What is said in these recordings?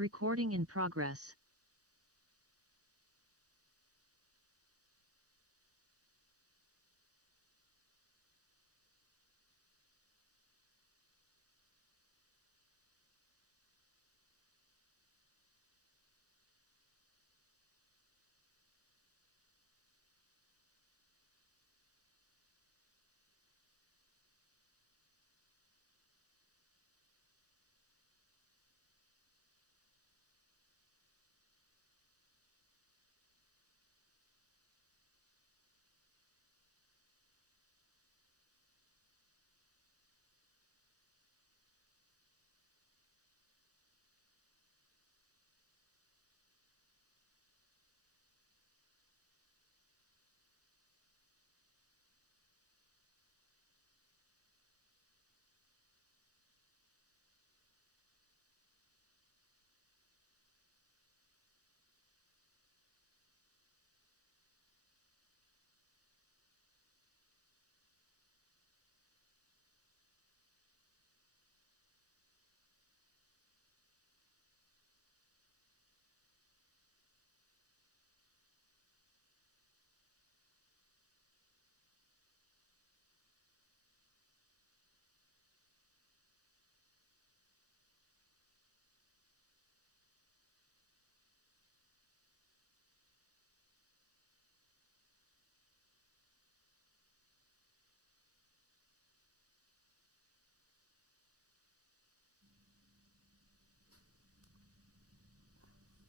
Recording in progress.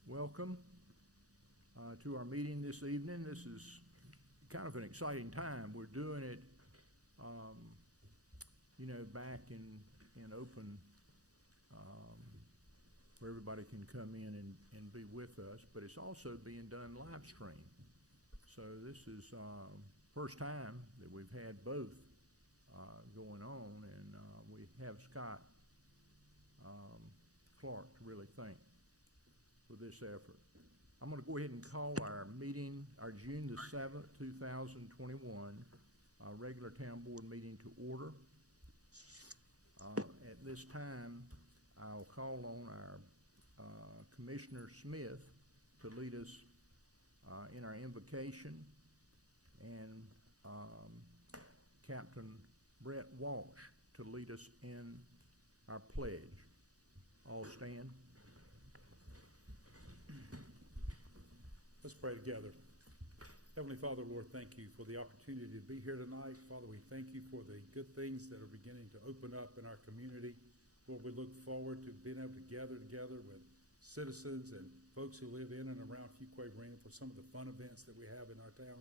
Welcome to our meeting this evening. This is kind of an exciting time. We're doing it, back in open, where everybody can come in and be with us, but it's also being done live stream. So this is first time that we've had both going on, and we have Scott Clark to really thank for this effort. I'm going to go ahead and call our meeting, our June the 7th, 2021, regular town board meeting to order. At this time, I'll call on our Commissioner Smith to lead us in our invocation, and Captain Brett Walsh to lead us in our pledge. All stand. Let's pray together. Heavenly Father, Lord, thank you for the opportunity to be here tonight. Father, we thank you for the good things that are beginning to open up in our community. Lord, we look forward to being able to gather together with citizens and folks who live in and around Fuquay-Varina for some of the fun events that we have in our town.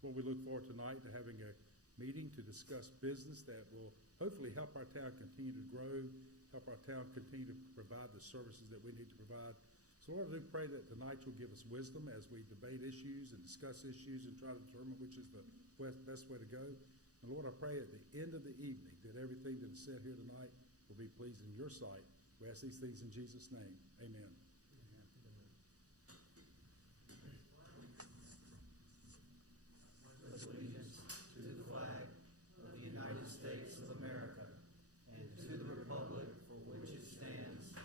Lord, we look forward tonight to having a meeting to discuss business that will hopefully help our town continue to grow, help our town continue to provide the services that we need to provide. So Lord, we pray that tonight you'll give us wisdom as we debate issues and discuss issues and try to determine which is the best way to go. And Lord, I pray at the end of the evening that everything that is said here tonight will be pleasing in your sight. We ask these things in Jesus' name. Amen. Allegiance to the flag of the United States of America and to the republic for which it stands,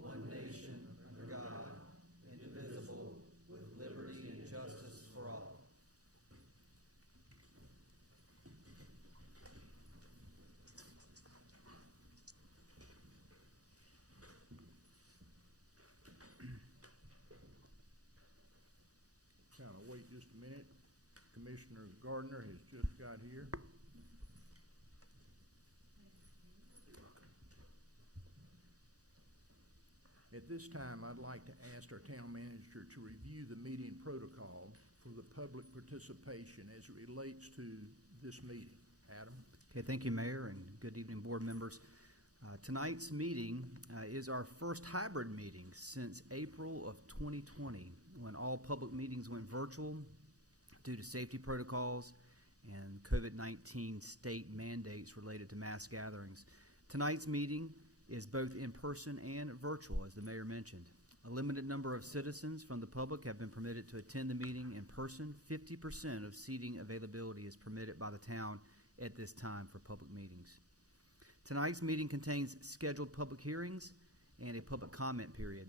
one nation under God, indivisible, with liberty and justice for all. Kind of wait just a minute. Commissioner Gardner has just got here. At this time, I'd like to ask our town manager to review the meeting protocol for the public participation as it relates to this meeting. Adam? Okay, thank you, Mayor, and good evening, board members. Tonight's meeting is our first hybrid meeting since April of 2020, when all public meetings went virtual due to safety protocols and COVID-19 state mandates related to mass gatherings. Tonight's meeting is both in person and virtual, as the mayor mentioned. A limited number of citizens from the public have been permitted to attend the meeting in person. 50% of seating availability is permitted by the town at this time for public meetings. Tonight's meeting contains scheduled public hearings and a public comment period.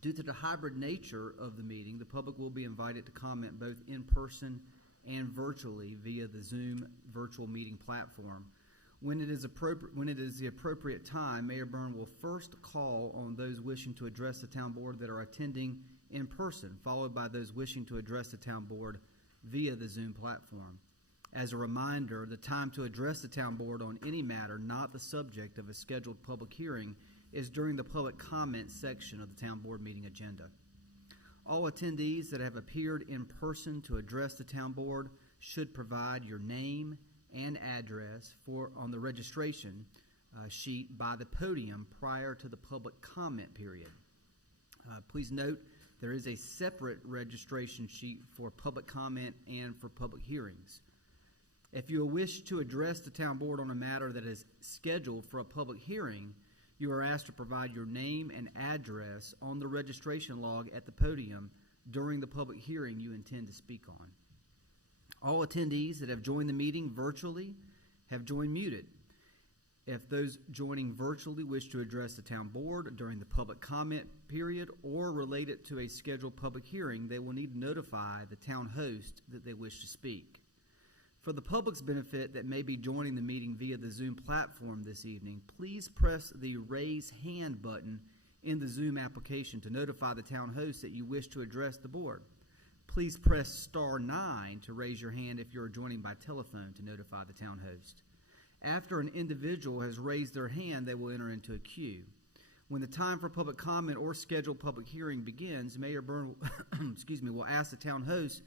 Due to the hybrid nature of the meeting, the public will be invited to comment both in person and virtually via the Zoom virtual meeting platform. When it is the appropriate time, Mayor Byrne will first call on those wishing to address the town board that are attending in person, followed by those wishing to address the town board via the Zoom platform. As a reminder, the time to address the town board on any matter not the subject of a scheduled public hearing is during the public comment section of the town board meeting agenda. All attendees that have appeared in person to address the town board should provide your name and address on the registration sheet by the podium prior to the public comment period. Please note there is a separate registration sheet for public comment and for public hearings. If you wish to address the town board on a matter that is scheduled for a public hearing, you are asked to provide your name and address on the registration log at the podium during the public hearing you intend to speak on. All attendees that have joined the meeting virtually have joined muted. If those joining virtually wish to address the town board during the public comment period or relate it to a scheduled public hearing, they will need to notify the town host that they wish to speak. For the public's benefit that may be joining the meeting via the Zoom platform this evening, please press the Raise Hand button in the Zoom application to notify the town host that you wish to address the board. Please press *9 to raise your hand if you are joining by telephone to notify the town host. After an individual has raised their hand, they will enter into a queue. When the time for public comment or scheduled public hearing begins, Mayor Byrne will ask the town host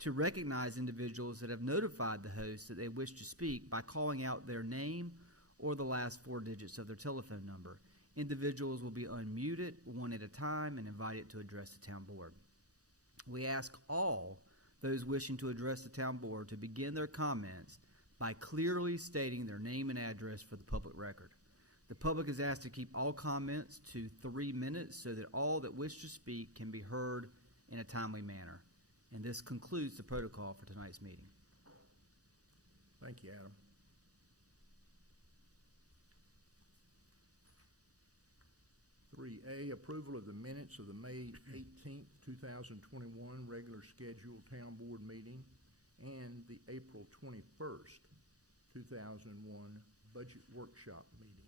to recognize individuals that have notified the host that they wish to speak by calling out their name or the last 4 digits of their telephone number. Individuals will be unmuted one at a time and invited to address the town board. We ask all those wishing to address the town board to begin their comments by clearly stating their name and address for the public record. The public is asked to keep all comments to 3 minutes so that all that wish to speak can be heard in a timely manner. And this concludes the protocol for tonight's meeting. Thank you, Adam. (3A) Approval of the minutes of the May 18th, 2021 regular scheduled town board meeting and the April 21st, 2001 budget workshop meeting.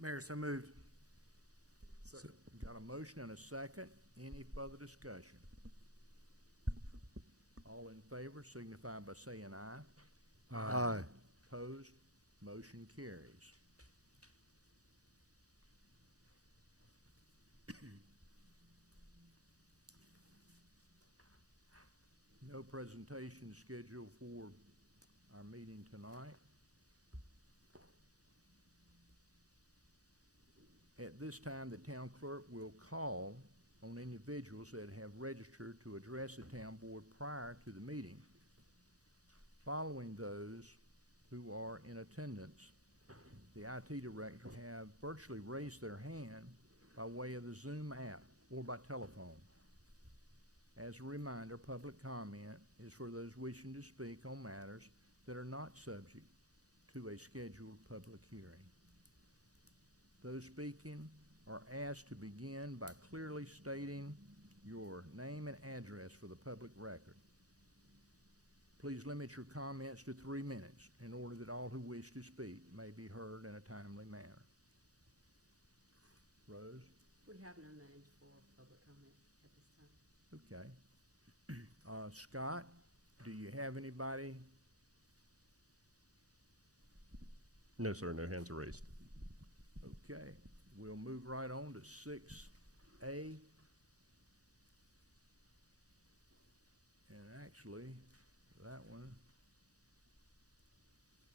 Mayor, so moved. Got a motion and a second. Any further discussion? All in favor signify by saying aye. Aye. Opposed? Motion carries. No presentation scheduled for our meeting tonight. At this time, the town clerk will call on individuals that have registered to address the town board prior to the meeting. Following those who are in attendance, the IT director have virtually raised their hand by way of the Zoom app or by telephone. As a reminder, public comment is for those wishing to speak on matters that are not subject to a scheduled public hearing. Those speaking are asked to begin by clearly stating your name and address for the public record. Please limit your comments to 3 minutes in order that all who wish to speak may be heard in a timely manner. Rose? We have no names for public comment at this time. Okay. Scott, do you have anybody? No, sir. No hands are raised. Okay. We'll move right on to 6A. And actually, that one,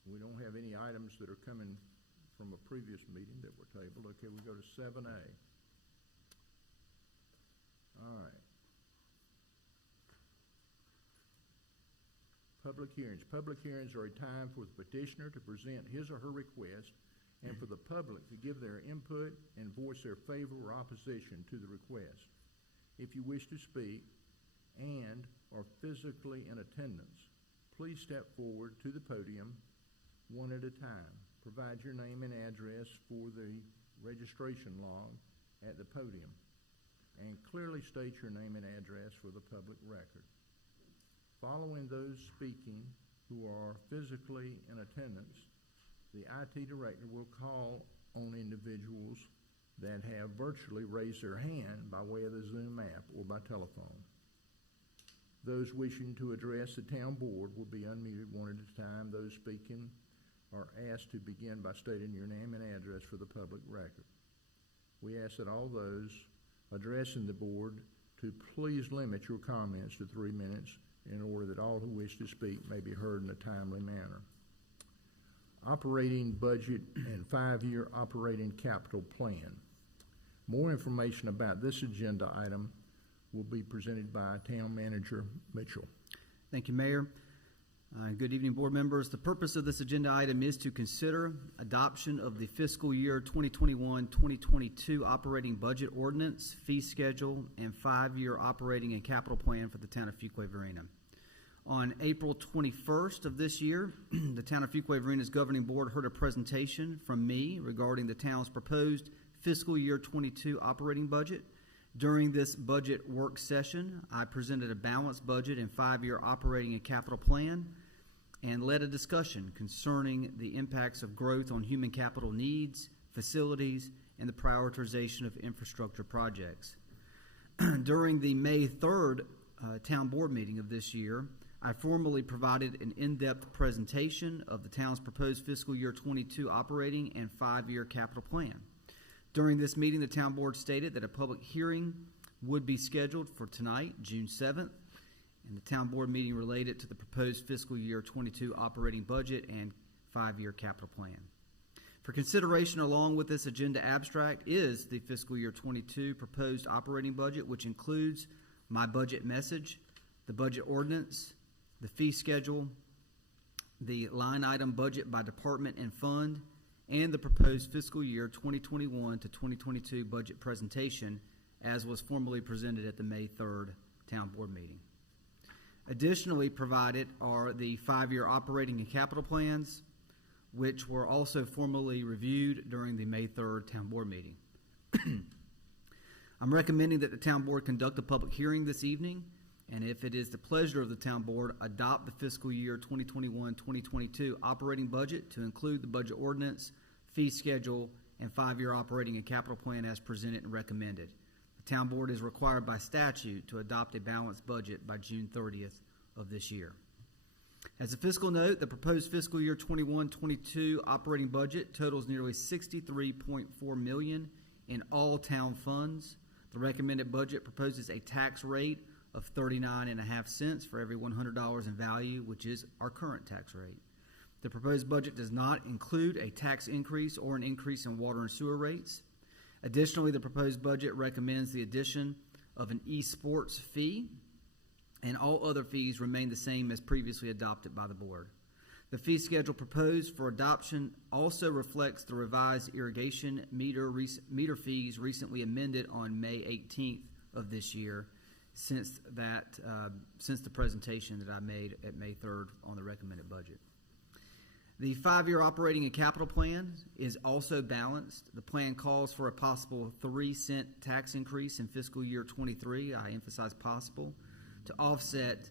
we don't have any items that are coming from a previous meeting that were tabled. Okay, we go to 7A. All right. Public hearings. Public hearings are a time for the petitioner to present his or her request and for the public to give their input and voice their favor or opposition to the request. If you wish to speak and are physically in attendance, please step forward to the podium one at a time. Provide your name and address for the registration log at the podium. and clearly state your name and address for the public record. Following those speaking who are physically in attendance, the IT director will call on individuals that have virtually raised their hand by way of the Zoom app or by telephone. Those wishing to address the town board will be unmuted one at a time. Those speaking are asked to begin by stating your name and address for the public record. We ask that all those addressing the board to please limit your comments to 3 minutes in order that all who wish to speak may be heard in a timely manner. Operating budget and 5-year operating capital plan. More information about this agenda item will be presented by Town Manager Mitchell. Thank you, Mayor. Good evening, board members. The purpose of this agenda item is to consider adoption of the fiscal year 2021-2022 operating budget ordinance, fee schedule, and 5-year operating and capital plan for the town of Fuquay-Varina. On April 21st of this year, the town of Fuquay-Varina's governing board heard a presentation from me regarding the town's proposed fiscal year 22 operating budget. During this budget work session, I presented a balanced budget and 5-year operating and capital plan and led a discussion concerning the impacts of growth on human capital needs, facilities, and the prioritization of infrastructure projects. During the May 3rd town board meeting of this year, I formally provided an in-depth presentation of the town's proposed fiscal year 22 operating and 5-year capital plan. During this meeting, the town board stated that a public hearing would be scheduled for tonight, June 7th, and the town board meeting related to the proposed fiscal year 22 operating budget and 5-year capital plan. For consideration along with this agenda abstract is the fiscal year 22 proposed operating budget, which includes my budget message, the budget ordinance, the fee schedule, the line item budget by department and fund, and the proposed fiscal year 2021 to 2022 budget presentation as was formally presented at the May 3rd town board meeting. Additionally provided are the 5-year operating and capital plans, which were also formally reviewed during the May 3rd town board meeting. I'm recommending that the town board conduct a public hearing this evening, and if it is the pleasure of the town board, adopt the fiscal year 2021-2022 operating budget to include the budget ordinance, fee schedule, and 5-year operating and capital plan as presented and recommended. The town board is required by statute to adopt a balanced budget by June 30th of this year. As a fiscal note, the proposed fiscal year 21-22 operating budget totals nearly $63.4 million in all town funds. The recommended budget proposes a tax rate of 39.5 cents for every $100 in value, which is our current tax rate. The proposed budget does not include a tax increase or an increase in water and sewer rates. Additionally, the proposed budget recommends the addition of an esports fee, and all other fees remain the same as previously adopted by the board. The fee schedule proposed for adoption also reflects the revised irrigation meter fees recently amended on May 18th of this year, since the presentation that I made at May 3rd on the recommended budget. The 5-year operating and capital plan is also balanced. The plan calls for a possible 3-cent tax increase in fiscal year 23, I emphasize possible, to offset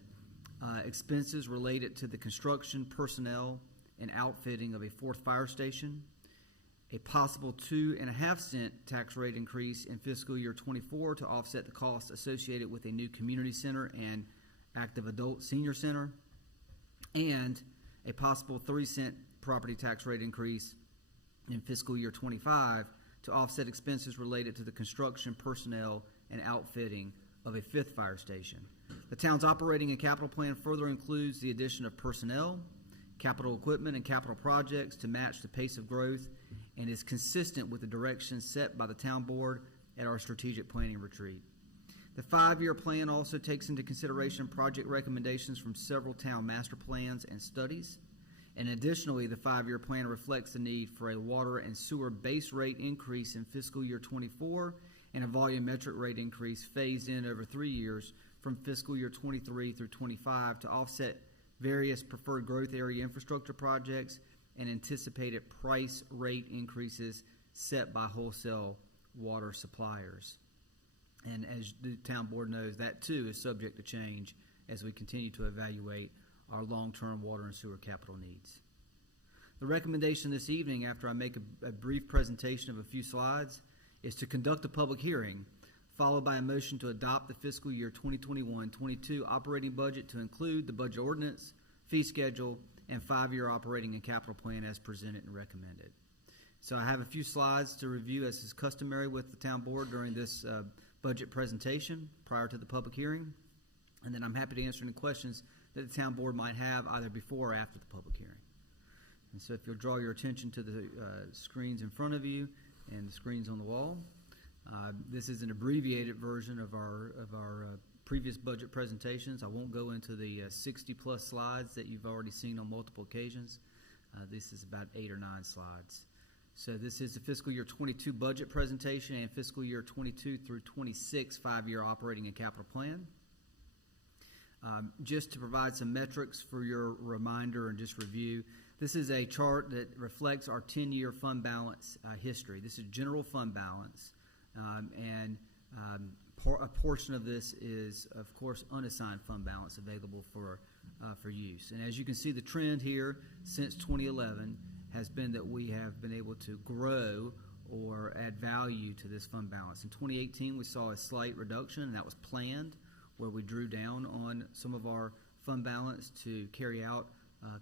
expenses related to the construction, personnel, and outfitting of a 4th fire station, a possible 2.5-cent tax rate increase in fiscal year 24 to offset the costs associated with a new community center and active adult senior center, and a possible 3-cent property tax rate increase in fiscal year 25 to offset expenses related to the construction, personnel, and outfitting of a 5th fire station. The town's operating and capital plan further includes the addition of personnel, capital equipment, and capital projects to match the pace of growth and is consistent with the direction set by the town board at our strategic planning retreat. The 5-year plan also takes into consideration project recommendations from several town master plans and studies. And additionally, the 5-year plan reflects the need for a water and sewer base rate increase in fiscal year 24 and a volumetric rate increase phased in over 3 years from fiscal year 23 through 25 to offset various preferred growth area infrastructure projects and anticipated price rate increases set by wholesale water suppliers. And as the town board knows, that too is subject to change as we continue to evaluate our long-term water and sewer capital needs. The recommendation this evening, after I make a brief presentation of a few slides, is to conduct a public hearing, followed by a motion to adopt the fiscal year 2021-22 operating budget to include the budget ordinance, fee schedule, and 5-year operating and capital plan as presented and recommended. So I have a few slides to review, as is customary with the town board during this budget presentation prior to the public hearing, and then I'm happy to answer any questions that the town board might have either before or after the public hearing. And so if you'll draw your attention to the screens in front of you and the screens on the wall. This is an abbreviated version of our previous budget presentations. I won't go into the 60-plus slides that you've already seen on multiple occasions. This is about 8 or 9 slides. So this is the fiscal year 22 budget presentation and fiscal year 22 through 26 5-year operating and capital plan. Just to provide some metrics for your reminder and just review, this is a chart that reflects our 10-year fund balance history. This is general fund balance, and a portion of this is, of course, unassigned fund balance available for use. And as you can see, the trend here since 2011 has been that we have been able to grow or add value to this fund balance. In 2018, we saw a slight reduction, and that was planned, where we drew down on some of our fund balance to carry out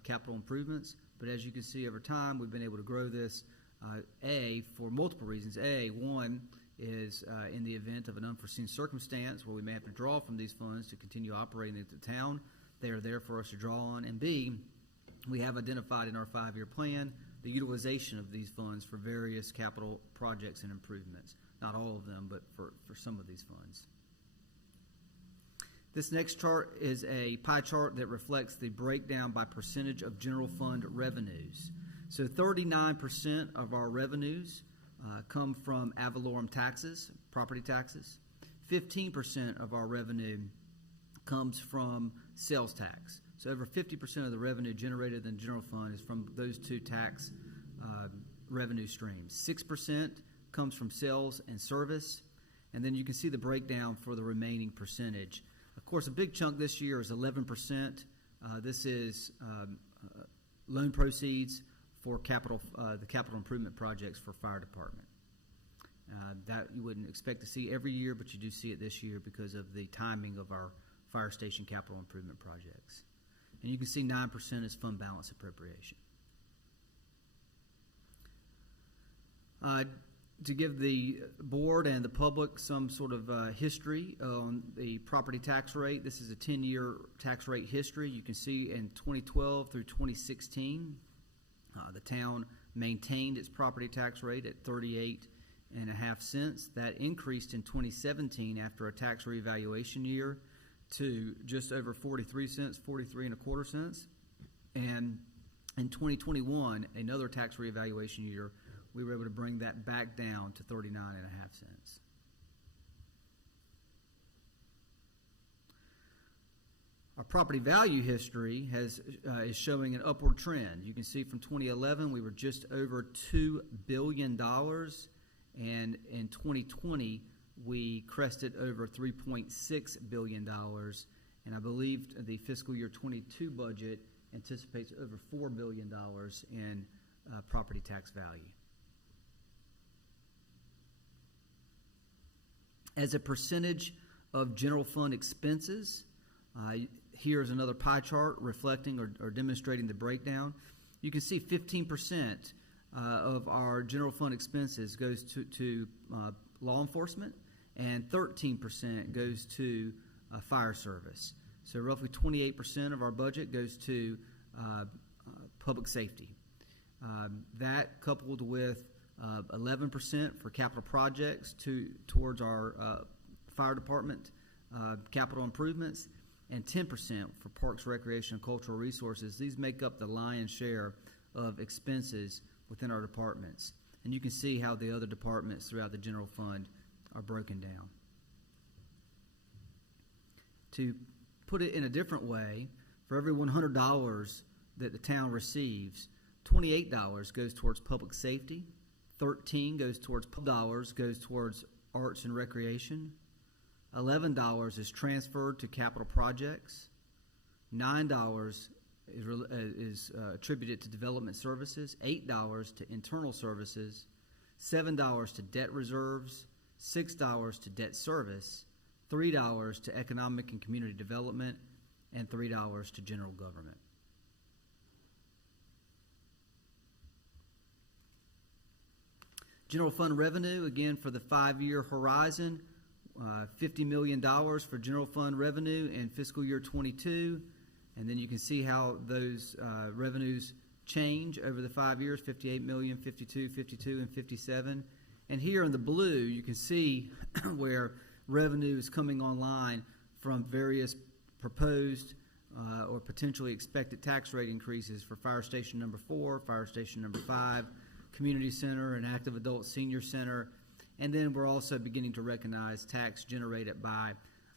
capital improvements. But as you can see over time, we've been able to grow this, for multiple reasons. One is in the event of an unforeseen circumstance where we may have to draw from these funds to continue operating at the town. They are there for us to draw on. And B, we have identified in our 5-year plan the utilization of these funds for various capital projects and improvements. Not all of them, but for some of these funds. This next chart is a pie chart that reflects the breakdown by percentage of general fund revenues. So 39% of our revenues come from ad valorem taxes, property taxes. 15% of our revenue comes from sales tax. So over 50% of the revenue generated in the general fund is from those two tax revenue streams. 6% comes from sales and service, and then you can see the breakdown for the remaining percentage. Of course, a big chunk this year is 11%. This is loan proceeds for the capital improvement projects for fire department. That you wouldn't expect to see every year, but you do see it this year because of the timing of our fire station capital improvement projects. And you can see 9% is fund balance appropriation. To give the board and the public some sort of history on the property tax rate, this is a 10-year tax rate history. You can see in 2012 through 2016, the town maintained its property tax rate at 38.5 cents. That increased in 2017 after a tax reevaluation year to just over 43 cents, 43.25 cents. And in 2021, another tax reevaluation year, we were able to bring that back down to 39.5 cents. Our property value history is showing an upward trend. You can see from 2011 we were just over $2 billion, and in 2020 we crested over $3.6 billion, and I believe the fiscal year 22 budget anticipates over $4 billion in property tax value. As a percentage of general fund expenses, here's another pie chart reflecting or demonstrating the breakdown. You can see 15% of our general fund expenses goes to law enforcement, and 13% goes to fire service. So roughly 28% of our budget goes to public safety. That coupled with 11% for capital projects towards our fire department capital improvements, and 10% for parks, recreation, and cultural resources. These make up the lion's share of expenses within our departments. And you can see how the other departments throughout the general fund are broken down. To put it in a different way, for every $100 that the town receives, $28 goes towards public safety, $13 goes towards arts and recreation, $11 is transferred to capital projects. $9 is attributed to development services. $8 to internal services. $7 to debt reserves. $6 to debt service. $3 to economic and community development, and $3 to general government. General fund revenue, again, for the 5-year horizon, $50 million for general fund revenue in fiscal year 22. And then you can see how those revenues change over the 5 years, 58 million, 52, 52, and 57. And here in the blue, you can see where revenue is coming online from various proposed or potentially expected tax rate increases for Fire Station number 4, Fire Station number 5, Community Center, and Active Adult Senior Center. And then we're also beginning to recognize tax generated by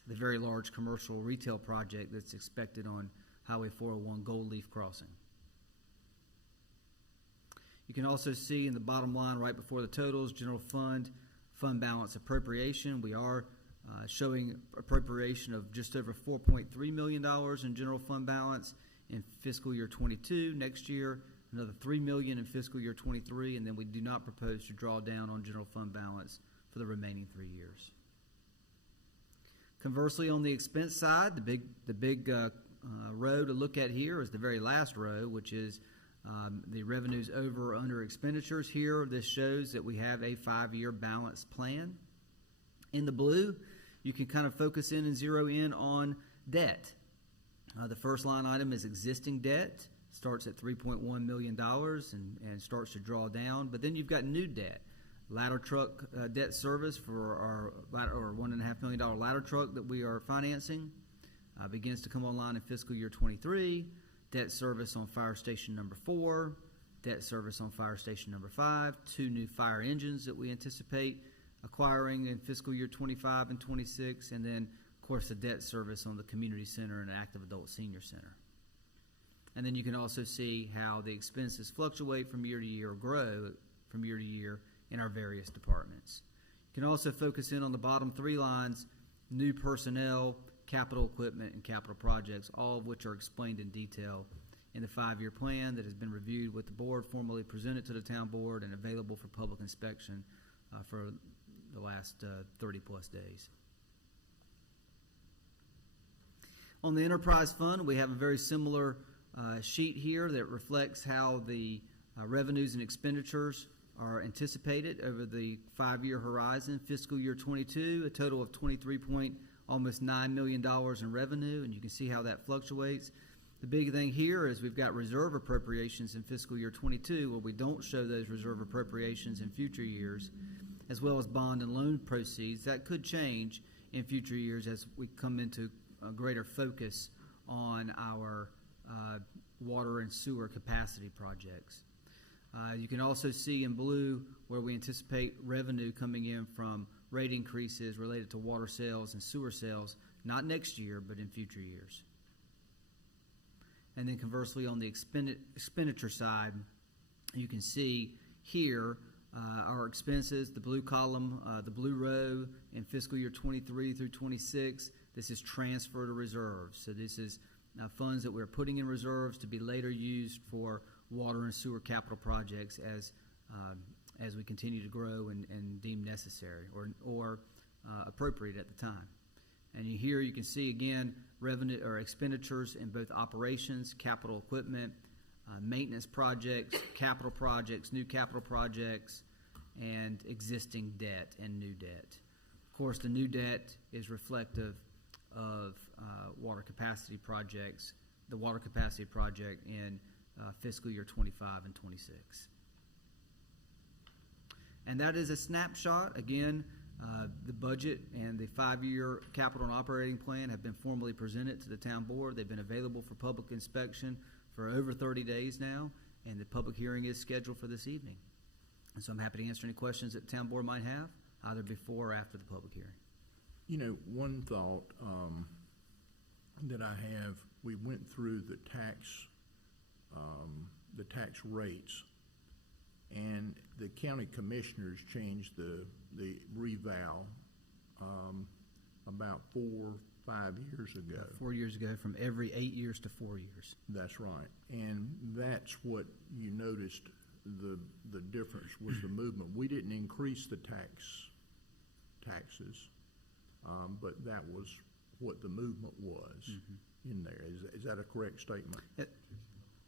the very large commercial retail project that's expected on Highway 401 Gold Leaf Crossing. You can also see in the bottom line right before the totals, general fund balance appropriation. We are showing appropriation of just over $4.3 million in general fund balance in fiscal year 22. Next year, another $3 million in fiscal year 23, and then we do not propose to draw down on general fund balance for the remaining 3 years. Conversely, on the expense side, the big row to look at here is the very last row, which is the revenues over or under expenditures. Here, this shows that we have a 5-year balance plan. In the blue, you can kind of focus in and zero in on debt. The first line item is existing debt. Starts at $3.1 million and starts to draw down. But then you've got new debt. Ladder truck debt service for our $1.5 million ladder truck that we are financing begins to come online in fiscal year 23. Debt service on Fire Station number 4. Debt service on Fire Station number 5. 2 new fire engines that we anticipate acquiring in fiscal year 25 and 26. And then, of course, the debt service on the Community Center and Active Adult Senior Center. And then you can also see how the expenses fluctuate from year to year or grow from year to year in our various departments. You can also focus in on the bottom 3 lines, new personnel, capital equipment, and capital projects, all of which are explained in detail in the 5-year plan that has been reviewed with the board, formally presented to the town board, and available for public inspection for the last 30-plus days. On the enterprise fund, we have a very similar sheet here that reflects how the revenues and expenditures are anticipated over the 5-year horizon. Fiscal year 22, a total of almost $9 million in revenue, and you can see how that fluctuates. The big thing here is we've got reserve appropriations in fiscal year 22 where we don't show those reserve appropriations in future years, as well as bond and loan proceeds. That could change in future years as we come into a greater focus on our water and sewer capacity projects. You can also see in blue where we anticipate revenue coming in from rate increases related to water sales and sewer sales, not next year, but in future years. And then conversely, on the expenditure side, you can see here our expenses, the blue column, the blue row in fiscal year 23 through 26. This is transfer to reserves. So this is funds that we're putting in reserves to be later used for water and sewer capital projects as we continue to grow and deem necessary or appropriate at the time. And here you can see again revenue or expenditures in both operations, capital equipment, maintenance projects, capital projects, new capital projects, and existing debt and new debt. Of course, the new debt is reflective of water capacity projects, the water capacity project in fiscal year 25 and 26. And that is a snapshot. Again, the budget and the 5-year capital and operating plan have been formally presented to the town board. They've been available for public inspection for over 30 days now, and the public hearing is scheduled for this evening. And so I'm happy to answer any questions that the town board might have, either before or after the public hearing. You know, one thought that I have, we went through the tax rates, and the county commissioners changed the reval about 4 or 5 years ago. 4 years ago, from every 8 years to 4 years. That's right. And that's what you noticed, the difference was the movement. We didn't increase the taxes, but that was what the movement was in there. Is that a correct statement?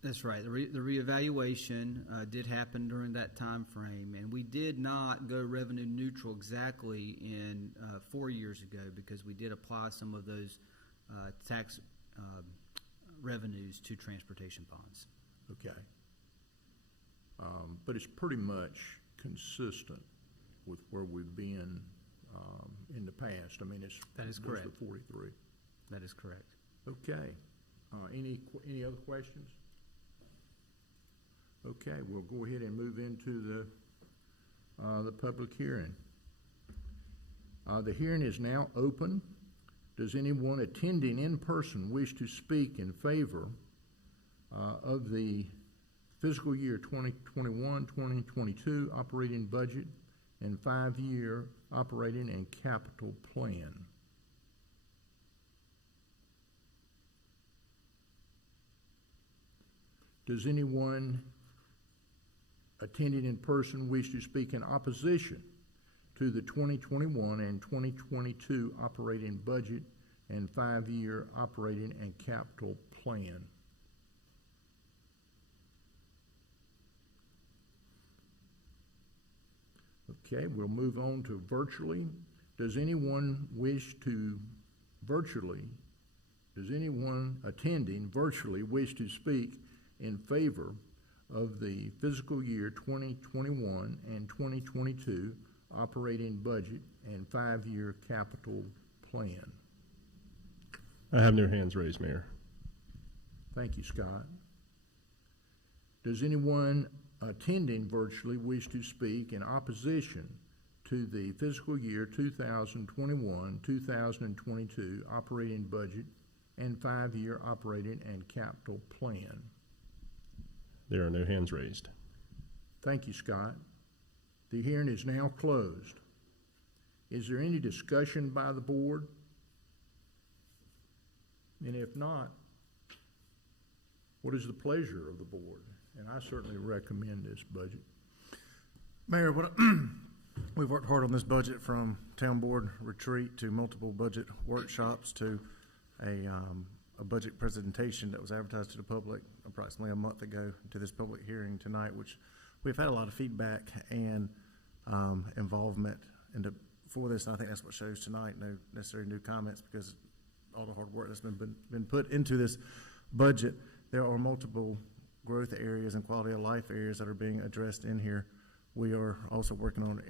That's right. The reevaluation did happen during that time frame, and we did not go revenue neutral exactly in 4 years ago because we did apply some of those tax revenues to transportation bonds. Okay. But it's pretty much consistent with where we've been in the past. I mean, That is correct. The 43. That is correct. Okay. Any other questions? Okay, we'll go ahead and move into the public hearing. The hearing is now open. Does anyone attending in person wish to speak in favor of the fiscal year 2021-2022 operating budget and 5-year operating and capital plan? Does anyone attending in person wish to speak in opposition to the 2021 and 2022 operating budget and 5-year operating and capital plan? Okay, we'll move on to virtually. Does anyone attending virtually wish to speak in favor of the fiscal year 2021 and 2022 operating budget and 5-year capital plan? I have no hands raised, Mayor. Thank you, Scott. Does anyone attending virtually wish to speak in opposition to the fiscal year 2021-2022 operating budget and 5-year operating and capital plan? There are no hands raised. Thank you, Scott. The hearing is now closed. Is there any discussion by the board? And if not, what is the pleasure of the board? And I certainly recommend this budget. Mayor, we've worked hard on this budget, from town board retreat to multiple budget workshops to a budget presentation that was advertised to the public approximately a month ago, to this public hearing tonight, which we've had a lot of feedback and involvement for this. And I think that's what shows tonight. No necessary new comments, because all the hard work that's been put into this budget. There are multiple growth areas and quality of life areas that are being addressed in here. We are also working on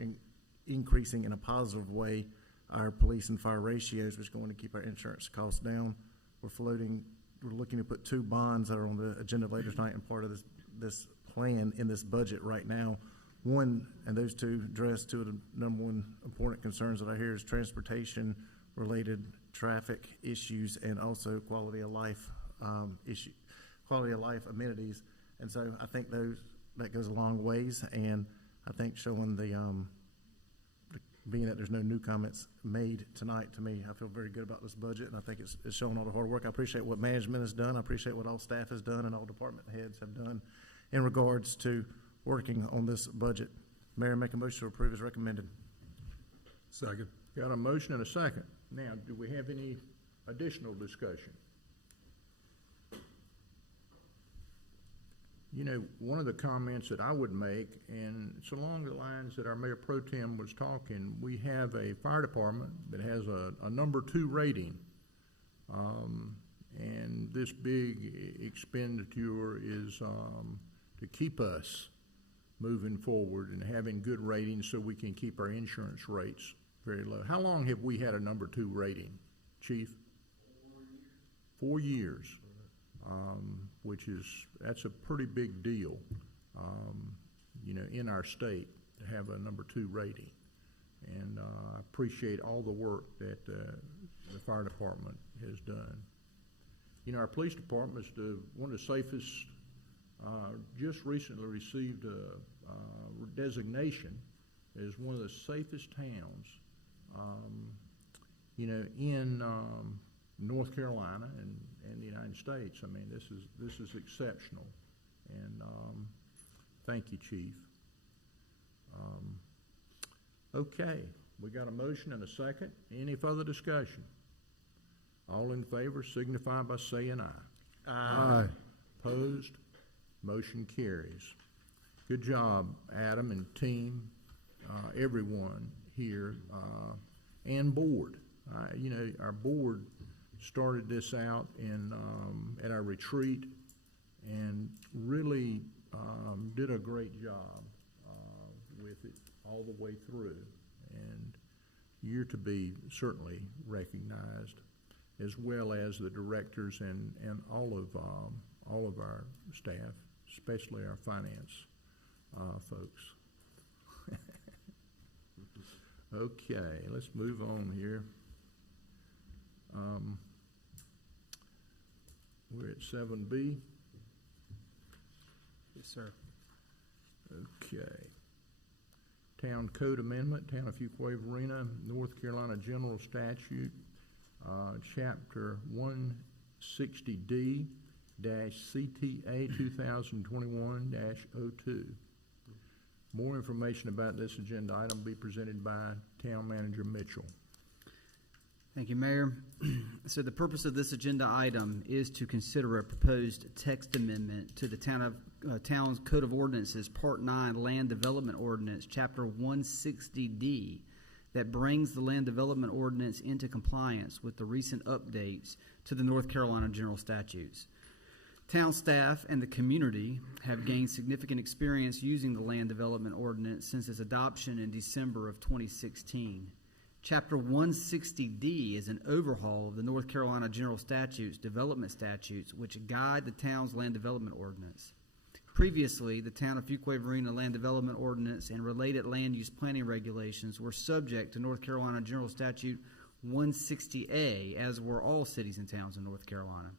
increasing in a positive way our police and fire ratios, which is going to keep our insurance costs down. We're looking to put 2 bonds that are on the agenda later tonight and part of this plan in this budget right now. One, and those 2 address 2 of the number 1 important concerns that I hear, is transportation related traffic issues and also quality of life amenities. And so I think that goes a long ways, and I think showing being that there's no new comments made tonight, to me, I feel very good about this budget, and I think it's showing all the hard work. I appreciate what management has done. I appreciate what all staff has done and all department heads have done in regards to working on this budget. Mayor, make a motion to approve as recommended. Second. Got a motion and a second. Now, do we have any additional discussion? You know, one of the comments that I would make, and it's along the lines that our Mayor Pro Tem was talking, we have a fire department that has a number 2 rating. And this big expenditure is to keep us moving forward and having good ratings so we can keep our insurance rates very low. How long have we had a number 2 rating, Chief? 4 years. That's a pretty big deal, in our state to have a number 2 rating. And I appreciate all the work that the fire department has done. Our police department is one of the safest, just recently received a designation as one of the safest towns, in North Carolina and the United States. I mean, this is exceptional. And thank you, Chief. Okay, we got a motion and a second. Any further discussion? All in favor signify by saying aye. Aye. Opposed? Motion carries. Good job, Adam and team, everyone here, and board. Our board started this out at our retreat and really did a great job with it all the way through. And you're to be certainly recognized, as well as the directors and all of our staff, especially our finance folks. Okay, let's move on here. We're at 7B. Yes, sir. Okay. Town Code Amendment, Town of Fuquay-Varina, North Carolina General Statute, Chapter 160D-CTA 2021-02. More information about this agenda item will be presented by Town Manager Mitchell. Thank you, Mayor. So the purpose of this agenda item is to consider a proposed text amendment to the town's Code of Ordinances, Part 9, Land Development Ordinance, Chapter 160D, that brings the Land Development Ordinance into compliance with the recent updates to the North Carolina General Statutes. Town staff and the community have gained significant experience using the Land Development Ordinance since its adoption in December of 2016. Chapter 160D is an overhaul of the North Carolina General Statutes, Development Statutes, which guide the town's Land Development Ordinance. Previously, the Town of Fuquay-Varina Land Development Ordinance and related land use planning regulations were subject to North Carolina General Statute 160A, as were all cities and towns in North Carolina.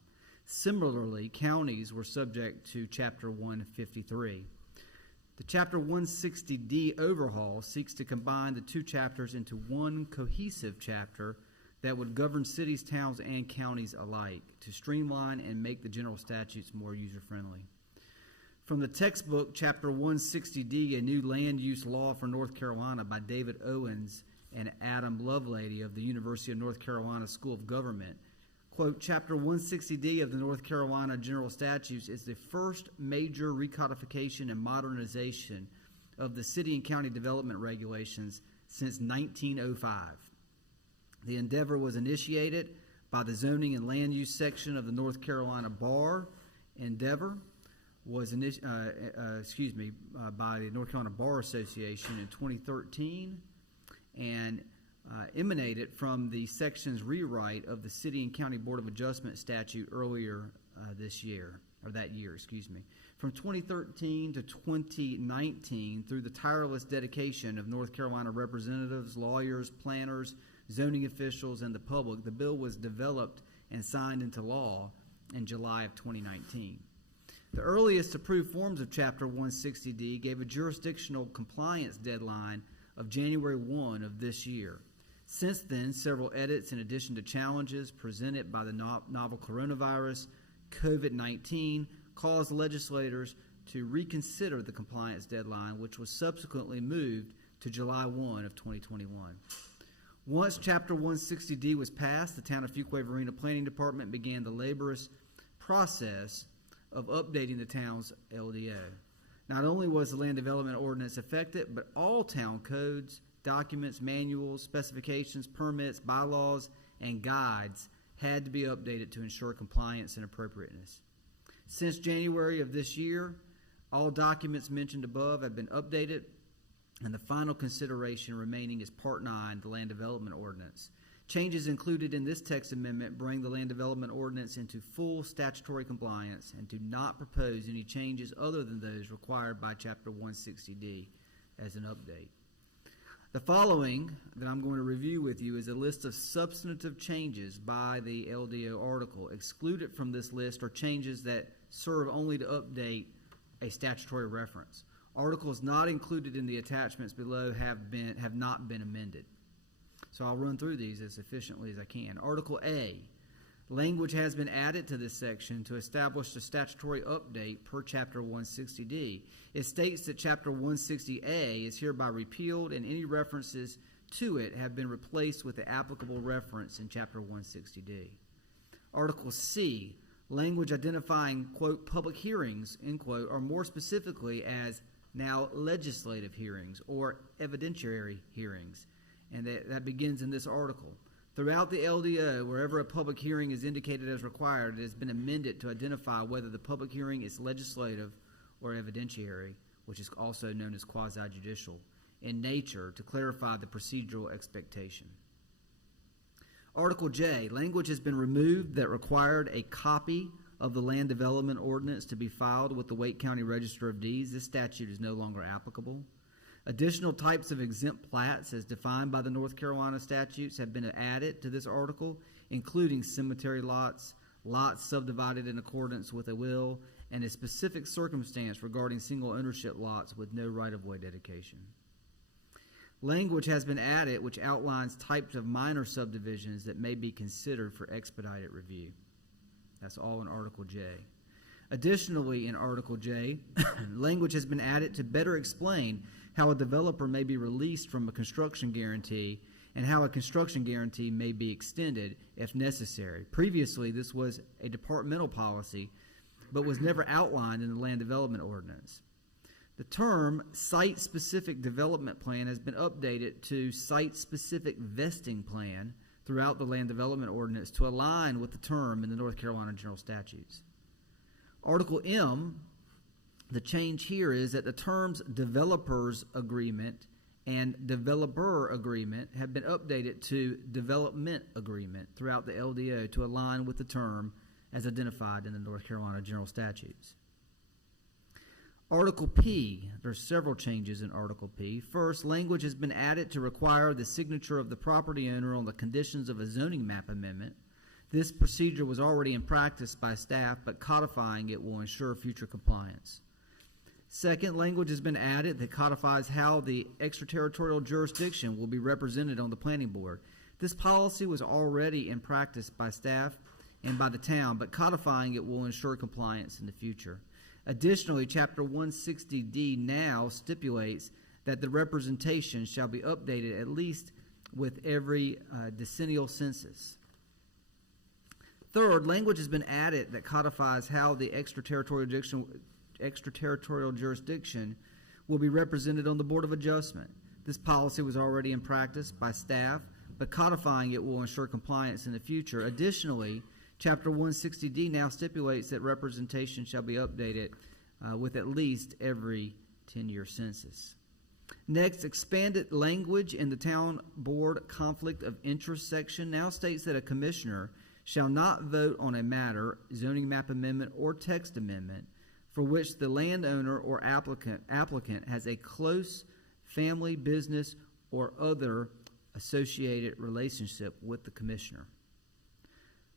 Similarly, counties were subject to Chapter 153. The Chapter 160D overhaul seeks to combine the two chapters into one cohesive chapter that would govern cities, towns, and counties alike to streamline and make the general statutes more user-friendly. From the textbook, Chapter 160D, A New Land Use Law for North Carolina by David Owens and Adam Lovelady of the University of North Carolina School of Government, quote, Chapter 160D of the North Carolina General Statutes is the first major recodification and modernization of the city and county development regulations since 1905. The endeavor was initiated by the Zoning and Land Use section of the North Carolina Bar. Endeavor was by the North Carolina Bar Association in 2013 and emanated from the section's rewrite of the City and County Board of Adjustment statute earlier that year. From 2013 to 2019, through the tireless dedication of North Carolina representatives, lawyers, planners, zoning officials, and the public, the bill was developed and signed into law in July of 2019. The earliest approved forms of Chapter 160D gave a jurisdictional compliance deadline of January 1 of this year. Since then, several edits, in addition to challenges presented by the novel coronavirus, COVID-19, caused legislators to reconsider the compliance deadline, which was subsequently moved to July 1 of 2021. Once Chapter 160D was passed, the Town of Fuquay-Varina Planning Department began the laborious process of updating the town's LDO. Not only was the Land Development Ordinance effective, but all town codes, documents, manuals, specifications, permits, bylaws, and guides had to be updated to ensure compliance and appropriateness. Since January of this year, all documents mentioned above have been updated, and the final consideration remaining is Part 9, the Land Development Ordinance. Changes included in this text amendment bring the Land Development Ordinance into full statutory compliance and do not propose any changes other than those required by Chapter 160D as an update. The following that I'm going to review with you is a list of substantive changes by the LDO article. Excluded from this list are changes that serve only to update a statutory reference. Articles not included in the attachments below have not been amended. So I'll run through these as efficiently as I can. Article A, language has been added to this section to establish the statutory update per Chapter 160D. It states that Chapter 160A is hereby repealed and any references to it have been replaced with the applicable reference in Chapter 160D. Article C, language identifying, quote, public hearings, end quote, or more specifically as now legislative hearings or evidentiary hearings. And that begins in this article. Throughout the LDO, wherever a public hearing is indicated as required, it has been amended to identify whether the public hearing is legislative or evidentiary, which is also known as quasi-judicial, in nature to clarify the procedural expectation. Article J, language has been removed that required a copy of the land development ordinance to be filed with the Wake County Register of Deeds. This statute is no longer applicable. Additional types of exempt plats as defined by the North Carolina statutes have been added to this article, including cemetery lots, lots subdivided in accordance with a will, and a specific circumstance regarding single ownership lots with no right-of-way dedication. Language has been added which outlines types of minor subdivisions that may be considered for expedited review. That's all in Article J. Additionally, in Article J, language has been added to better explain how a developer may be released from a construction guarantee and how a construction guarantee may be extended if necessary. Previously, this was a departmental policy, but was never outlined in the land development ordinance. The term site-specific development plan has been updated to site-specific vesting plan throughout the land development ordinance to align with the term in the North Carolina general statutes. Article M, the change here is that the terms developers agreement and developer agreement have been updated to development agreement throughout the LDO to align with the term as identified in the North Carolina general statutes. Article P, there's several changes in Article P. First, language has been added to require the signature of the property owner on the conditions of a zoning map amendment. This procedure was already in practice by staff, but codifying it will ensure future compliance. Second, language has been added that codifies how the extraterritorial jurisdiction will be represented on the planning board. This policy was already in practice by staff and by the town, but codifying it will ensure compliance in the future. Additionally, Chapter 160D now stipulates that the representation shall be updated at least with every decennial census. Third, language has been added that codifies how the extraterritorial jurisdiction will be represented on the Board of Adjustment. This policy was already in practice by staff, but codifying it will ensure compliance in the future. Additionally, Chapter 160D now stipulates that representation shall be updated with at least every 10-year census. Next, expanded language in the Town Board Conflict of Interest section now states that a commissioner shall not vote on a matter, zoning map amendment or text amendment, for which the landowner or applicant has a close family, business, or other associated relationship with the commissioner.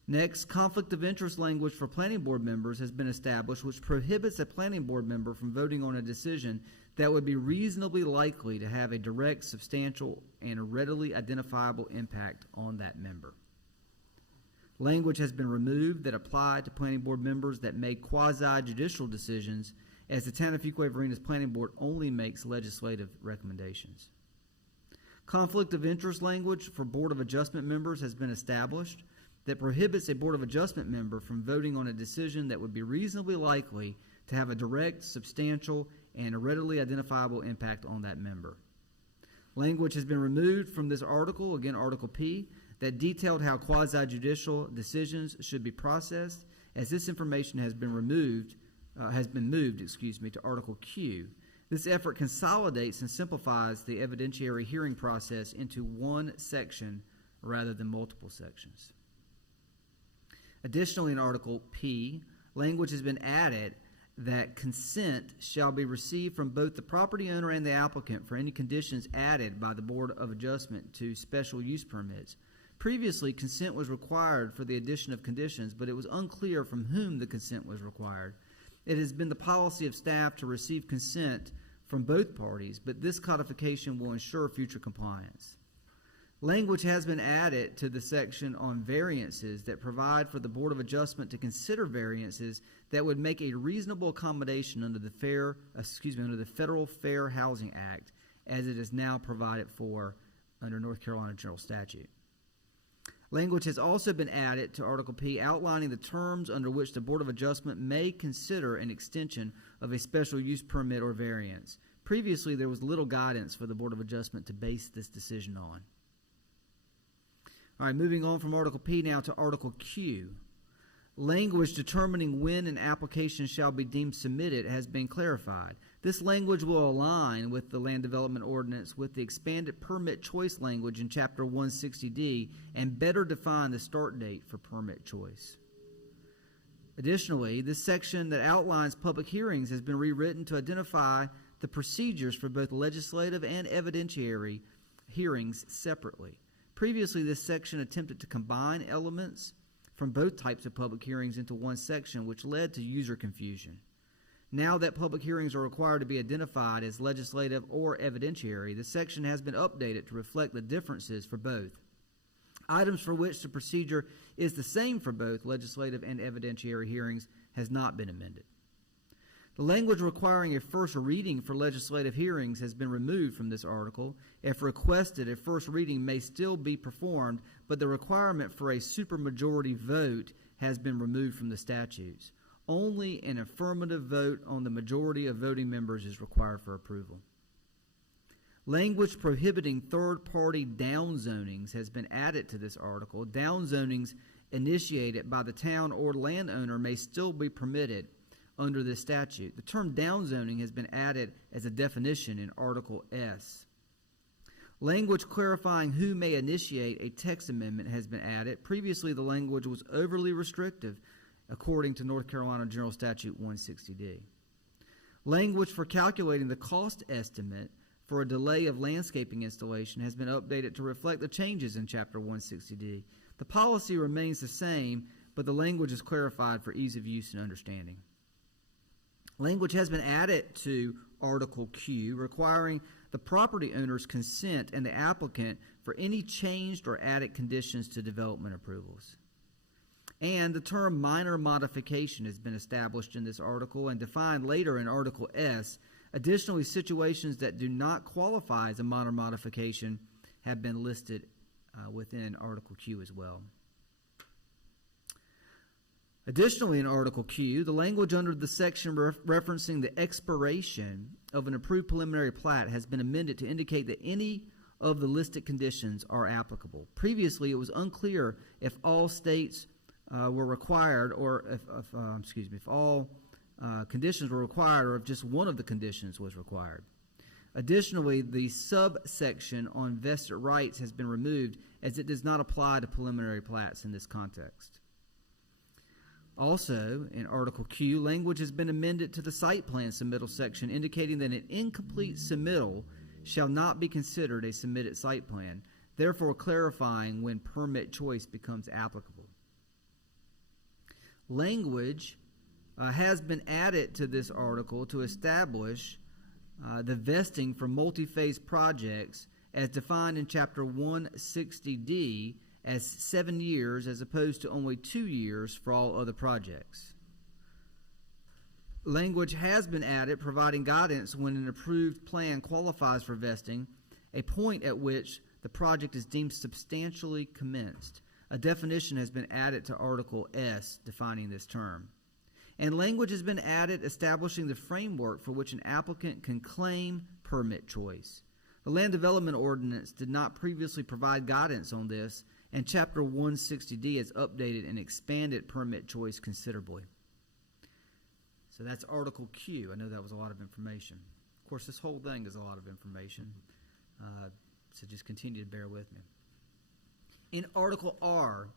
Next, conflict of interest language for planning board members has been established, which prohibits a planning board member from voting on a decision that would be reasonably likely to have a direct, substantial, and readily identifiable impact on that member. Language has been removed that applied to planning board members that make quasi-judicial decisions, as the town of Fuquay-Varina's planning board only makes legislative recommendations. Conflict of interest language for Board of Adjustment members has been established that prohibits a Board of Adjustment member from voting on a decision that would be reasonably likely to have a direct, substantial, and a readily identifiable impact on that member. Language has been removed from this article, again Article P, that detailed how quasi-judicial decisions should be processed, as this information has been moved to Article Q. This effort consolidates and simplifies the evidentiary hearing process into one section rather than multiple sections. Additionally, in Article P, language has been added that consent shall be received from both the property owner and the applicant for any conditions added by the Board of Adjustment to special use permits. Previously, consent was required for the addition of conditions, but it was unclear from whom the consent was required. It has been the policy of staff to receive consent from both parties, but this codification will ensure future compliance. Language has been added to the section on variances that provide for the Board of Adjustment to consider variances that would make a reasonable accommodation under the Federal Fair Housing Act, as it is now provided for under North Carolina General Statute. Language has also been added to Article P, outlining the terms under which the Board of Adjustment may consider an extension of a special use permit or variance. Previously, there was little guidance for the Board of Adjustment to base this decision on. All right, moving on from Article P now to Article Q. Language determining when an application shall be deemed submitted has been clarified. This language will align with the Land Development Ordinance with the expanded permit choice language in Chapter 160D and better define the start date for permit choice. Additionally, this section that outlines public hearings has been rewritten to identify the procedures for both legislative and evidentiary hearings separately. Previously, this section attempted to combine elements from both types of public hearings into one section, which led to user confusion. Now that public hearings are required to be identified as legislative or evidentiary, the section has been updated to reflect the differences for both. Items for which the procedure is the same for both legislative and evidentiary hearings has not been amended. The language requiring a first reading for legislative hearings has been removed from this article. If requested, a first reading may still be performed, but the requirement for a supermajority vote has been removed from the statutes. Only an affirmative vote on the majority of voting members is required for approval. Language prohibiting third-party downzonings has been added to this article. Downzonings initiated by the town or landowner may still be permitted under this statute. The term downzoning has been added as a definition in Article S. Language clarifying who may initiate a text amendment has been added. Previously, the language was overly restrictive, according to North Carolina General Statute 160D. Language for calculating the cost estimate for a delay of landscaping installation has been updated to reflect the changes in Chapter 160D. The policy remains the same, but the language is clarified for ease of use and understanding. Language has been added to Article Q, requiring the property owner's consent and the applicant for any changed or added conditions to development approvals. And the term minor modification has been established in this article and defined later in Article S. Additionally, situations that do not qualify as a minor modification have been listed within Article Q as well. Additionally, in Article Q, the language under the section referencing the expiration of an approved preliminary plat has been amended to indicate that any of the listed conditions are applicable. Previously, it was unclear if all states were required, or if all conditions were required, or if just one of the conditions was required. Additionally, the subsection on vested rights has been removed, as it does not apply to preliminary plats in this context. Also, in Article Q, language has been amended to the site plan submittal section, indicating that an incomplete submittal shall not be considered a submitted site plan, therefore clarifying when permit choice becomes applicable. Language has been added to this article to establish the vesting for multi-phase projects as defined in Chapter 160D as 7 years as opposed to only 2 years for all other projects. Language has been added providing guidance when an approved plan qualifies for vesting, a point at which the project is deemed substantially commenced. A definition has been added to Article S defining this term. And language has been added establishing the framework for which an applicant can claim permit choice. The Land Development Ordinance did not previously provide guidance on this, and Chapter 160D has updated and expanded permit choice considerably. So that's Article Q. I know that was a lot of information. Of course, this whole thing is a lot of information, so just continue to bear with me. In Article R,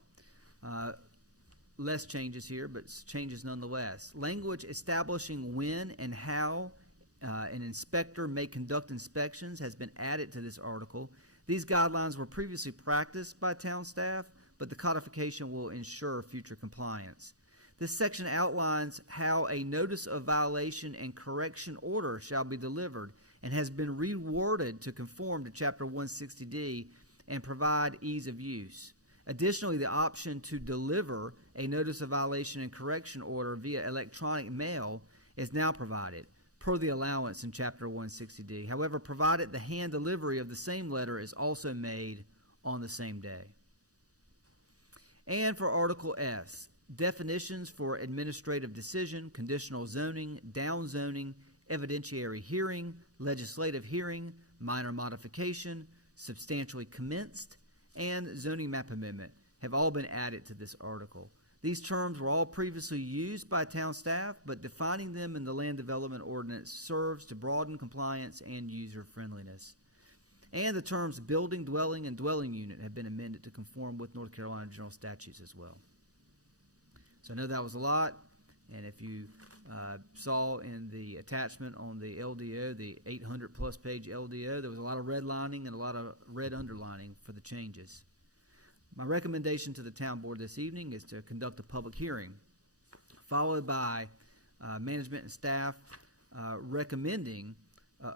less changes here, but changes nonetheless. Language establishing when and how an inspector may conduct inspections has been added to this article. These guidelines were previously practiced by town staff, but the codification will ensure future compliance. This section outlines how a notice of violation and correction order shall be delivered and has been reworded to conform to Chapter 160D and provide ease of use. Additionally, the option to deliver a notice of violation and correction order via electronic mail is now provided, per the allowance in Chapter 160D. However, provided the hand delivery of the same letter is also made on the same day. And for Article S, definitions for administrative decision, conditional zoning, downzoning, evidentiary hearing, legislative hearing, minor modification, substantially commenced, and zoning map amendment have all been added to this article. These terms were all previously used by town staff, but defining them in the land development ordinance serves to broaden compliance and user friendliness. And the terms building, dwelling, and dwelling unit have been amended to conform with North Carolina general statutes as well. So I know that was a lot, and if you saw in the attachment on the LDO, the 800-plus page LDO, there was a lot of redlining and a lot of red underlining for the changes. My recommendation to the town board this evening is to conduct a public hearing, followed by management and staff recommending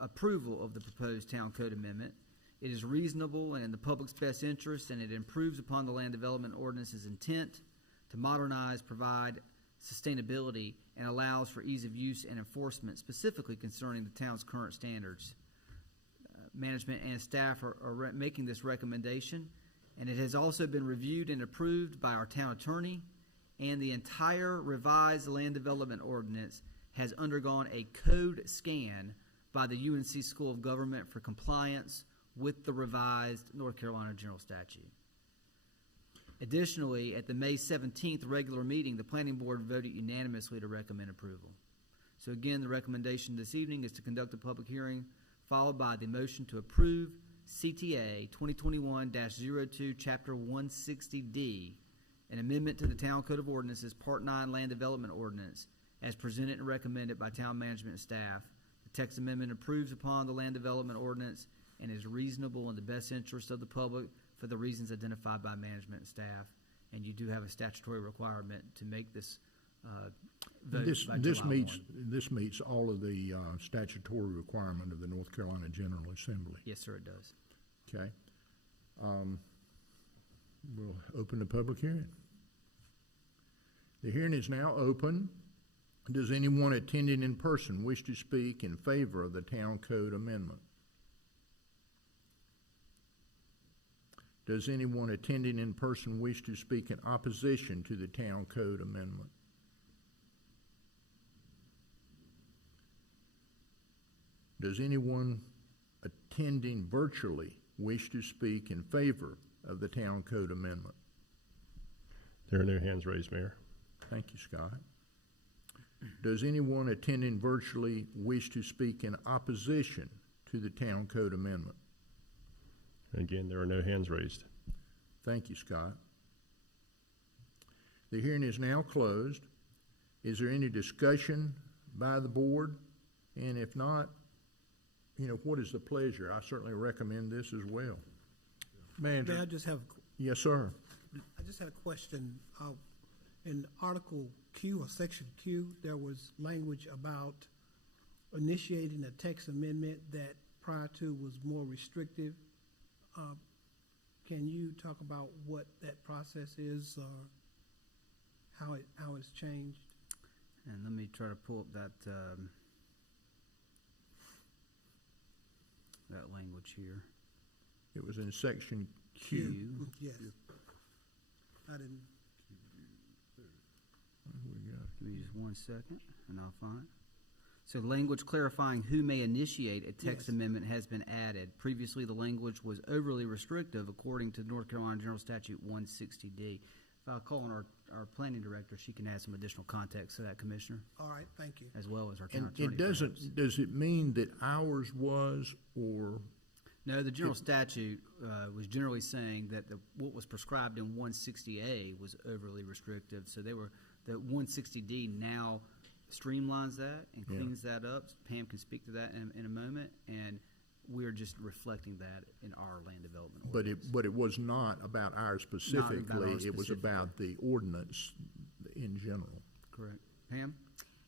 approval of the proposed town code amendment. It is reasonable and in the public's best interest, and it improves upon the land development ordinance's intent to modernize, provide sustainability, and allows for ease of use and enforcement, specifically concerning the town's current standards. Management and staff are making this recommendation, and it has also been reviewed and approved by our town attorney, and the entire revised land development ordinance has undergone a code scan by the UNC School of Government for compliance with the revised North Carolina general statute. Additionally, at the May 17th regular meeting, the planning board voted unanimously to recommend approval. So again, the recommendation this evening is to conduct a public hearing, followed by the motion to approve CTA 2021-02, Chapter 160D, an amendment to the Town Code of Ordinances, Part 9 Land Development Ordinance, as presented and recommended by town management and staff. The text amendment improves upon the Land Development Ordinance and is reasonable in the best interest of the public for the reasons identified by management and staff. And you do have a statutory requirement to make this vote by July 1. This meets all of the statutory requirement of the North Carolina General Assembly. Yes, sir, it does. Okay. We'll open the public hearing. The hearing is now open. Does anyone attending in person wish to speak in favor of the Town Code Amendment? Does anyone attending in person wish to speak in opposition to the Town Code Amendment? Does anyone attending virtually wish to speak in favor of the Town Code Amendment? There are no hands raised, Mayor. Thank you, Scott. Does anyone attending virtually wish to speak in opposition to the Town Code Amendment? Again, there are no hands raised. Thank you, Scott. The hearing is now closed. Is there any discussion by the board? And if not, what is the pleasure? I certainly recommend this as well. Manager. May I just have, Yes, sir. I just had a question. In Article Q or Section Q, there was language about initiating a text amendment that prior to was more restrictive. Can you talk about what that process is, or how it's changed? And let me try to pull up that that language here. It was in Section Q. Yes. I didn't. Give me just 1 second, and I'll find it. So language clarifying who may initiate a text Yes. amendment has been added. Previously, the language was overly restrictive according to North Carolina General Statute 160D. If I'll call on our planning director, she can add some additional context to that, Commissioner, All right, thank you. as well as our town And attorney. it perhaps. does it mean that ours was, or? No, the general statute was generally saying that what was prescribed in 160A was overly restrictive. So the 160D now streamlines that and cleans that up. Pam can speak to that in a moment, and we're just reflecting that in our land development ordinance. But it was not about ours specifically. It was specifically. about the ordinance in general. Correct. Pam?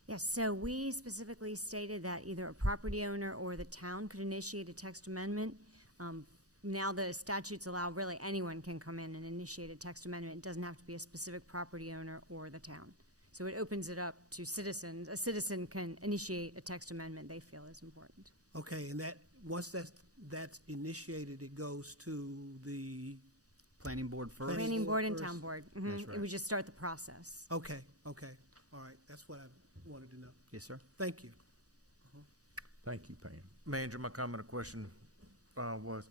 Yes, so we specifically stated that either a property owner or the town could initiate a text amendment. now the statutes allow really anyone can come in and initiate a text amendment. It doesn't have to be a specific property owner or the town. So it opens it up to citizens. A citizen can initiate a text amendment they feel is important. Okay, and that, once that's initiated, it goes to the, Planning board first. Planning Planning board and first. town board. That's right. It would just start the process. okay, all right, that's what I wanted to know. Yes, sir. Thank you. Thank you, Pam. Manager, my comment or question was,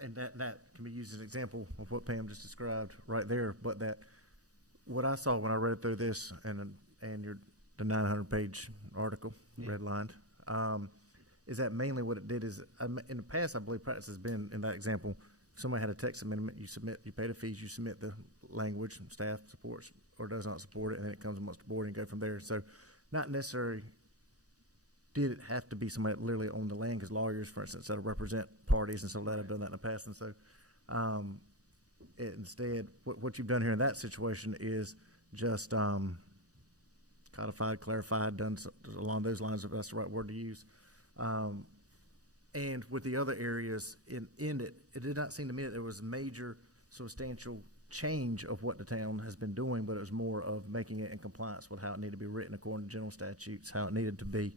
and that can be used as an example of what Pam just described right there, but that what I saw when I read through this and the 900-page article, Yeah. redlined, is that mainly what it did is, in the past, I believe practice has been, in that example, if somebody had a text amendment, you pay the fees, you submit the language, staff supports or does not support it, and then it comes amongst the board and go from there. So not necessarily did it have to be somebody that literally owned the land, because lawyers, for instance, that represent parties and so that have done that in the past. And so instead, what you've done here in that situation is just codified, clarified, done along those lines, if that's the right word to use. And with the other areas, it did not seem to me that there was major substantial change of what the town has been doing, but it was more of making it in compliance with how it needed to be written according to general statutes, how it needed to be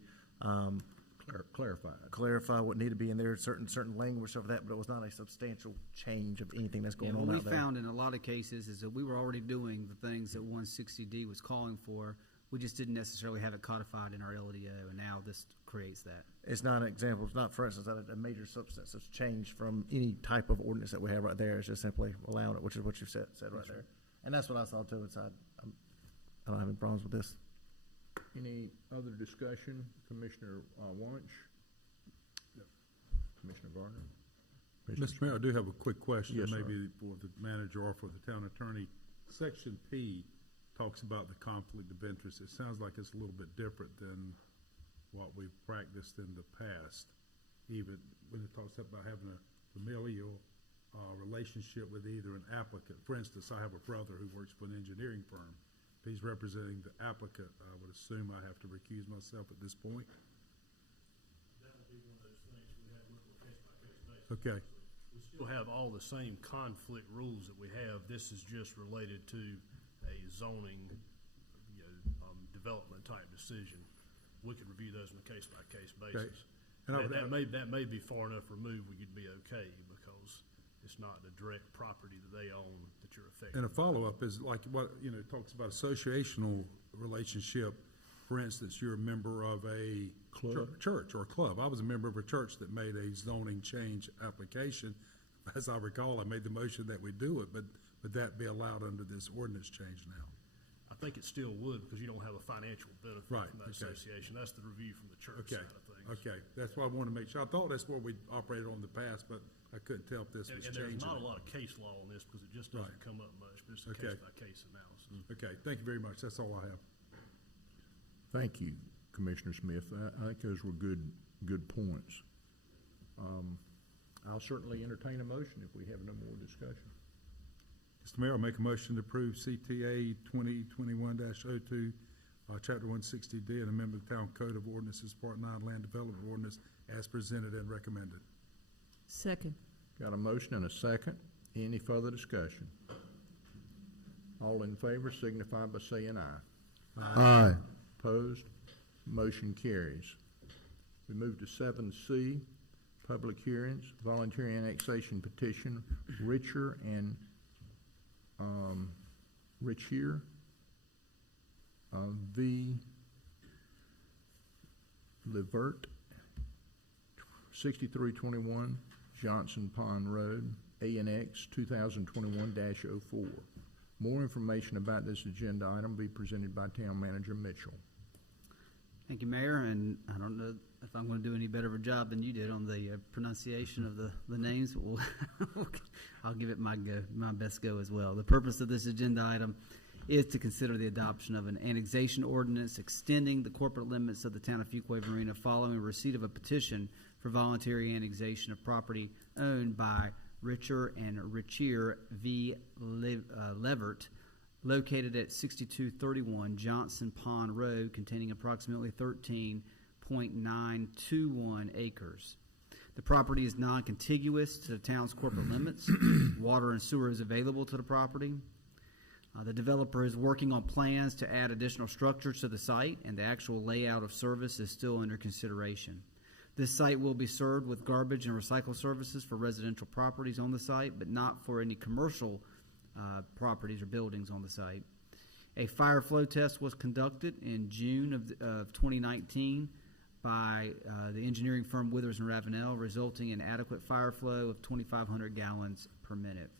clarify what needed to be in there, certain language of that, but it was not a substantial change of anything that's going on What out we there. found in a lot of cases is that we were already doing the things that 160D was calling for. We just didn't necessarily have it codified in our LDO, and now this creates that. It's not an example. It's not, for instance, a major substantive change from any type of ordinance that we have right there. It's just simply allowing it, which is what you said right there. And that's what I saw too. I don't have any problems with this. Any other discussion? Commissioner Wunsch? Commissioner Varner? Mr. Mayor, I do have a quick question, Yes, sir. maybe for the manager or for the town attorney. Section P talks about the conflict of interest. It sounds like it's a little bit different than what we've practiced in the past, even when it talks about having a familial relationship with either an applicant. For instance, I have a brother who works for an engineering firm. If he's representing the applicant, I would assume I have to recuse myself at this point. That would be one of those things we have to look at case-by-case basis. Okay. We still have all the same conflict rules that we have. This is just related to a zoning, development type decision. We could review those on a case-by-case basis. And That may be far enough removed we could be okay, because it's not the direct property that they own that you're affecting. And a follow-up is like what, it talks about associational relationship. For instance, you're a member of a church or club. I was a member of a church that made a zoning change application. As I recall, I made the motion that we do it, but would that be allowed under this ordinance change now? I think it still would, because you don't have a financial benefit Right, from that okay. association. That's the review from the church Okay, side of things. okay. That's why I wanted to make sure. I thought that's what we operated on in the past, but I couldn't tell if this was And changing. there's not a lot of case law on this, because it just doesn't Right. come up much, but it's a Okay. case-by-case analysis. Okay, thank you very much. That's all I have. Thank you, Commissioner Smith. I think those were good points. I'll certainly entertain a motion if we have no more discussion. Mr. Mayor, I'll make a motion to approve CTA 2021-02, Chapter 160D, and amend the Town Code of Ordinances, Part 9, Land Development Ordinance, as presented and recommended. Second. Got a motion and a second. Any further discussion? All in favor signify by saying aye. Aye. Opposed? Motion carries. We move to 7C, public hearings, voluntary annexation petition, Richer and Richier v. Levert, 6321 Johnson Pond Road, ANX 2021-04. More information about this agenda item will be presented by Town Manager Mitchell. Thank you, Mayor, and I don't know if I'm going to do any better of a job than you did on the pronunciation of the names, but I'll give it my best go as well. The purpose of this agenda item is to consider the adoption of an annexation ordinance extending the corporate limits of the town of Fuquay-Varina following receipt of a petition for voluntary annexation of property owned by Richer and Richier v. Levert, located at 6231 Johnson Pond Road, containing approximately 13.921 acres. The property is non-contiguous to the town's corporate limits. Water and sewer is available to the property. The developer is working on plans to add additional structures to the site, and the actual layout of service is still under consideration. This site will be served with garbage and recycle services for residential properties on the site, but not for any commercial properties or buildings on the site. A fire flow test was conducted in June of 2019 by the engineering firm Withers and Ravenel, resulting in adequate fire flow of 2,500 gallons per minute.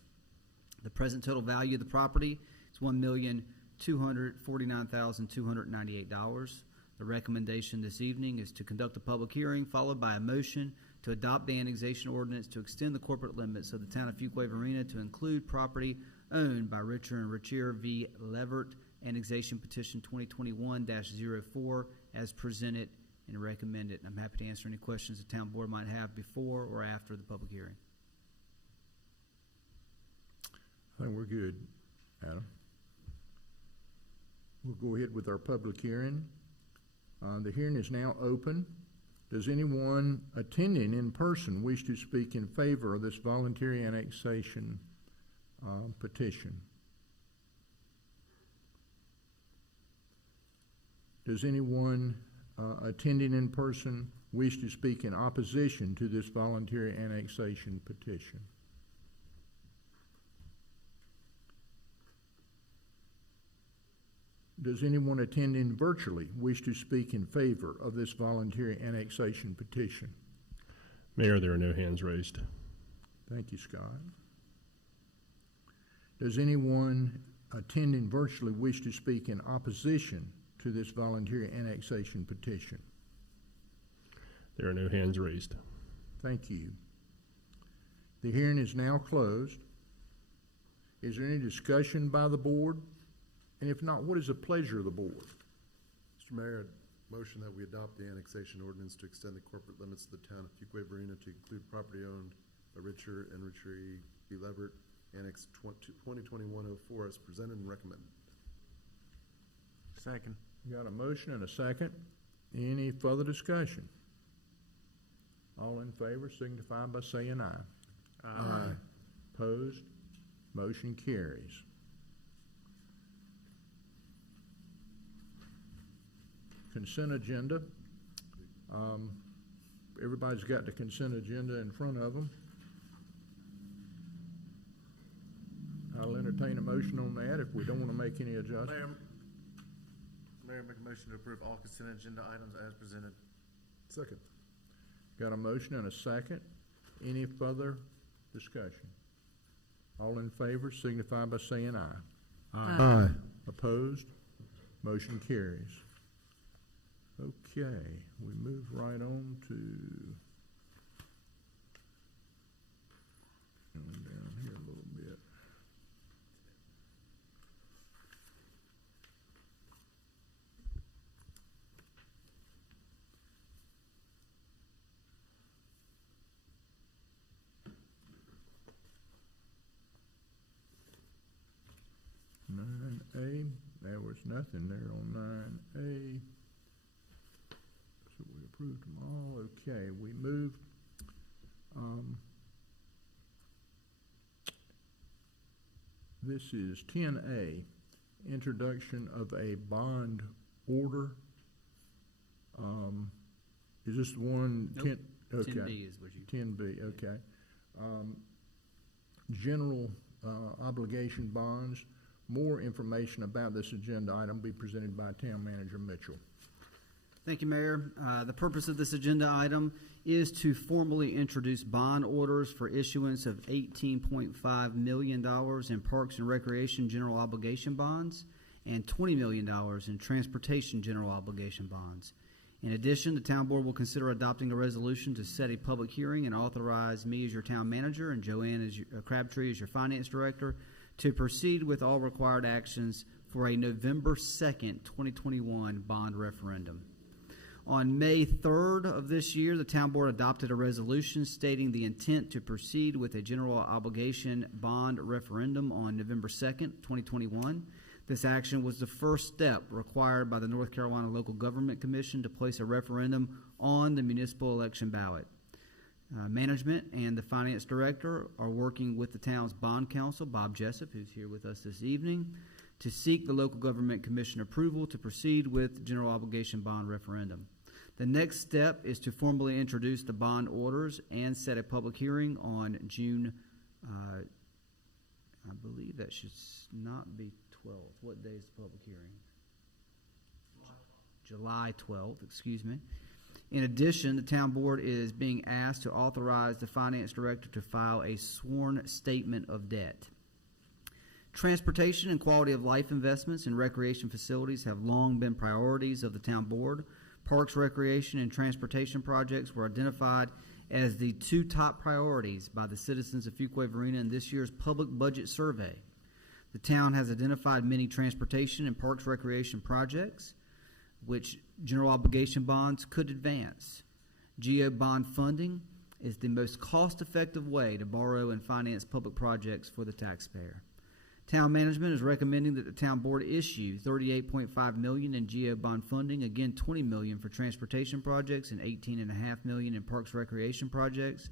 The present total value of the property is $1,249,298. The recommendation this evening is to conduct a public hearing, followed by a motion to adopt the annexation ordinance to extend the corporate limits of the town of Fuquay-Varina to include property owned by Richer and Richier v. Levert, annexation petition 2021-04, as presented and recommended. I'm happy to answer any questions the town board might have before or after the public hearing. I think we're good, Adam. We'll go ahead with our public hearing. The hearing is now open. Does anyone attending in person wish to speak in favor of this voluntary annexation petition? Does anyone attending in person wish to speak in opposition to this voluntary annexation petition? Does anyone attending virtually wish to speak in favor of this voluntary annexation petition? Mayor, there are no hands raised. Thank you, Scott. Does anyone attending virtually wish to speak in opposition to this voluntary annexation petition? There are no hands raised. Thank you. The hearing is now closed. Is there any discussion by the board? And if not, what is the pleasure of the board? Mr. Mayor, I'd motion that we adopt the annexation ordinance to extend the corporate limits of the town of Fuquay-Varina to include property owned by Richer and Richier v. Levert, Annex 2021-04, as presented and recommended. Second. Got a motion and a second. Any further discussion? All in favor signify by saying aye. Aye. Opposed? Motion carries. Consent agenda. Everybody's got the consent agenda in front of them. I'll entertain a motion on that if we don't want to make any adjustments. Mayor, make a motion to approve all consent agenda items as presented. Second. Got a motion and a second. Any further discussion? All in favor signify by saying aye. Aye. Opposed? Motion carries. Okay, we move right on to going down here a little bit. Nine A, there was nothing there on 9A. So we approved them all. Okay, we move. This is 10A, introduction of a bond order. Is this the one? Nope. 10, okay. 10B is what you. 10B, okay. General obligation bonds. More information about this agenda item will be presented by Town Manager Mitchell. Thank you, Mayor. The purpose of this agenda item is to formally introduce bond orders for issuance of $18.5 million in Parks and Recreation General Obligation Bonds and $20 million in Transportation General Obligation Bonds. In addition, the Town Board will consider adopting a resolution to set a public hearing and authorize me as your Town Manager and Joanne as Crabtree as your Finance Director to proceed with all required actions for a November 2nd, 2021 bond referendum. On May 3rd of this year, the Town Board adopted a resolution stating the intent to proceed with a general obligation bond referendum on November 2nd, 2021. This action was the first step required by the North Carolina Local Government Commission to place a referendum on the municipal election ballot. Management and the finance director are working with the town's bond counsel, Bob Jessup, who's here with us this evening, to seek the local government commission approval to proceed with general obligation bond referendum. The next step is to formally introduce the bond orders and set a public hearing on June, I believe that should not be 12th. What day is the public hearing? July 12th, excuse me. In addition, the town board is being asked to authorize the finance director to file a sworn statement of debt. Transportation and quality of life investments in recreation facilities have long been priorities of the town board. Parks, recreation, and transportation projects were identified as the two top priorities by the citizens of Fuquay-Varina in this year's public budget survey. The town has identified many transportation and parks recreation projects which general obligation bonds could advance. GO bond funding is the most cost-effective way to borrow and finance public projects for the taxpayer. Town management is recommending that the town board issue $38.5 million in GO bond funding, again $20 million for transportation projects and $18.5 million in parks recreation projects.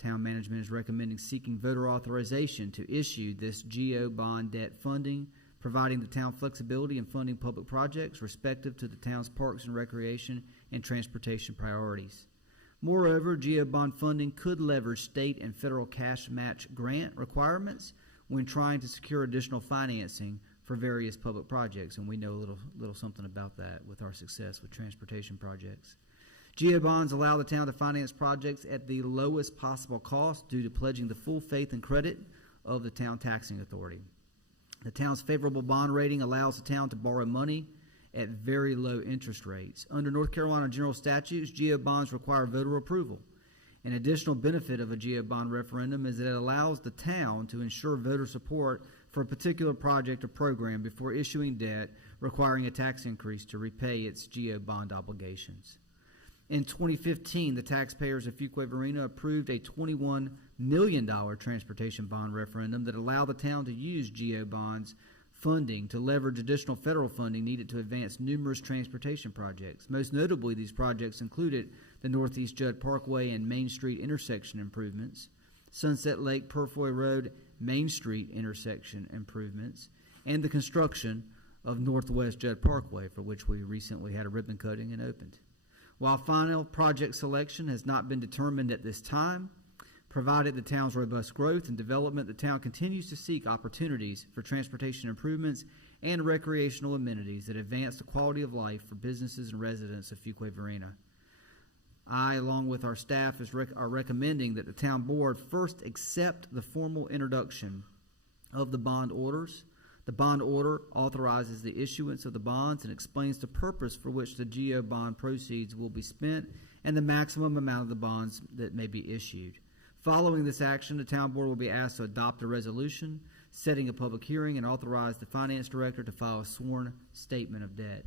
Town management is recommending seeking voter authorization to issue this GO bond debt funding, providing the town flexibility in funding public projects respective to the town's parks and recreation and transportation priorities. Moreover, GO bond funding could leverage state and federal cash match grant requirements when trying to secure additional financing for various public projects, and we know a little something about that with our success with transportation projects. GO bonds allow the town to finance projects at the lowest possible cost due to pledging the full faith and credit of the town taxing authority. The town's favorable bond rating allows the town to borrow money at very low interest rates. Under North Carolina general statutes, GO bonds require voter approval. An additional benefit of a GO bond referendum is that it allows the town to ensure voter support for a particular project or program before issuing debt requiring a tax increase to repay its GO bond obligations. In 2015, the taxpayers of Fuquay-Varina approved a $21 million transportation bond referendum that allowed the town to use GO bonds funding to leverage additional federal funding needed to advance numerous transportation projects. Most notably, these projects included the Northeast Judd Parkway and Main Street intersection improvements, Sunset Lake Purfoy Road Main Street intersection improvements, and the construction of Northwest Judd Parkway, for which we recently had a ribbon cutting and opened. While final project selection has not been determined at this time, provided the town's robust growth and development, the town continues to seek opportunities for transportation improvements and recreational amenities that advance the quality of life for businesses and residents of Fuquay-Varina. I, along with our staff, are recommending that the town board first accept the formal introduction of the bond orders. The bond order authorizes the issuance of the bonds and explains the purpose for which the GO bond proceeds will be spent and the maximum amount of the bonds that may be issued. Following this action, the town board will be asked to adopt a resolution setting a public hearing and authorize the finance director to file a sworn statement of debt.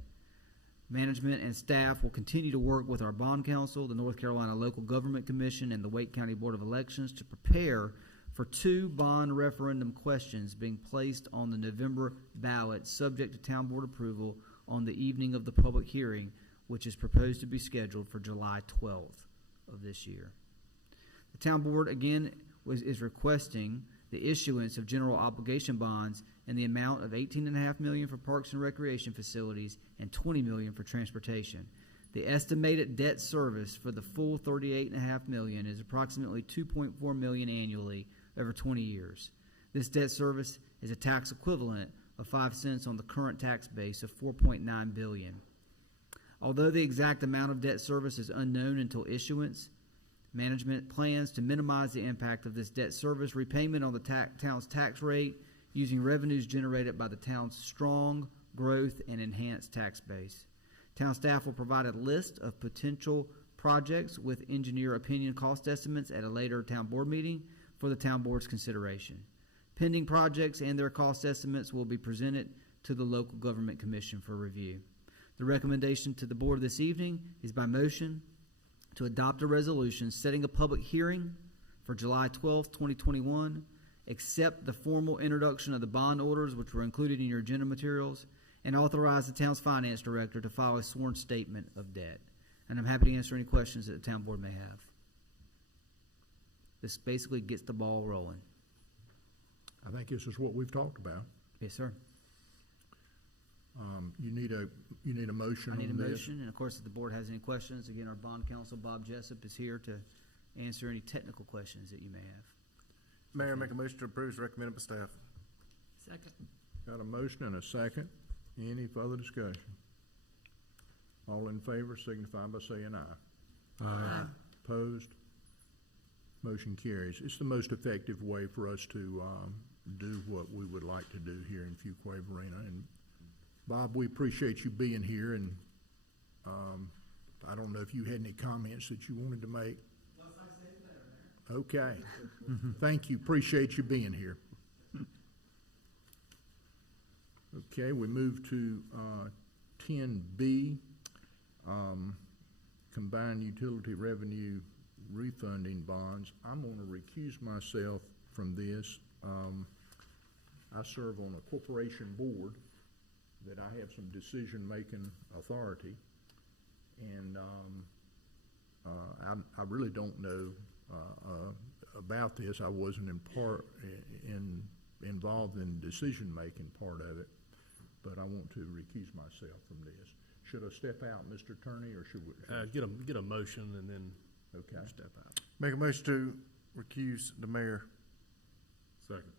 Management and staff will continue to work with our bond counsel, the North Carolina Local Government Commission, and the Wake County Board of Elections to prepare for 2 bond referendum questions being placed on the November ballot subject to town board approval on the evening of the public hearing, which is proposed to be scheduled for July 12th of this year. The town board again is requesting the issuance of general obligation bonds in the amount of $18.5 million for parks and recreation facilities and $20 million for transportation. The estimated debt service for the full $38.5 million is approximately $2.4 million annually over 20 years. This debt service is a tax equivalent of 5 cents on the current tax base of $4.9 billion. Although the exact amount of debt service is unknown until issuance, management plans to minimize the impact of this debt service repayment on the town's tax rate using revenues generated by the town's strong growth and enhanced tax base. Town staff will provide a list of potential projects with engineer opinion cost estimates at a later town board meeting for the town board's consideration. Pending projects and their cost estimates will be presented to the local government commission for review. The recommendation to the board this evening is by motion to adopt a resolution setting a public hearing for July 12th, 2021, accept the formal introduction of the bond orders which were included in your agenda materials, and authorize the town's finance director to file a sworn statement of debt. And I'm happy to answer any questions that the town board may have. This basically gets the ball rolling. I think this is what we've talked about. Yes, sir. You need a motion I need a on this? motion, and of course, if the board has any questions, again, our bond counsel, Bob Jessup, is here to answer any technical questions that you may have. Mayor, make a motion to approve as recommended by staff. Second. Got a motion and a second. Any further discussion? All in favor signify by saying aye. Aye. Opposed? Motion carries. It's the most effective way for us to do what we would like to do here in Fuquay-Varina. And Bob, we appreciate you being here, and I don't know if you had any comments that you wanted to make. Okay. Thank you. Appreciate you being here. Okay, we move to 10B, combined utility revenue refunding bonds. I'm going to recuse myself from this. I serve on a corporation board that I have some decision-making authority, and I really don't know about this. I wasn't involved in decision-making part of it, but I want to recuse myself from this. Should I step out, Mr. Attorney, or should we? Get a motion and then Okay. step out. Make a motion to recuse the mayor. Second.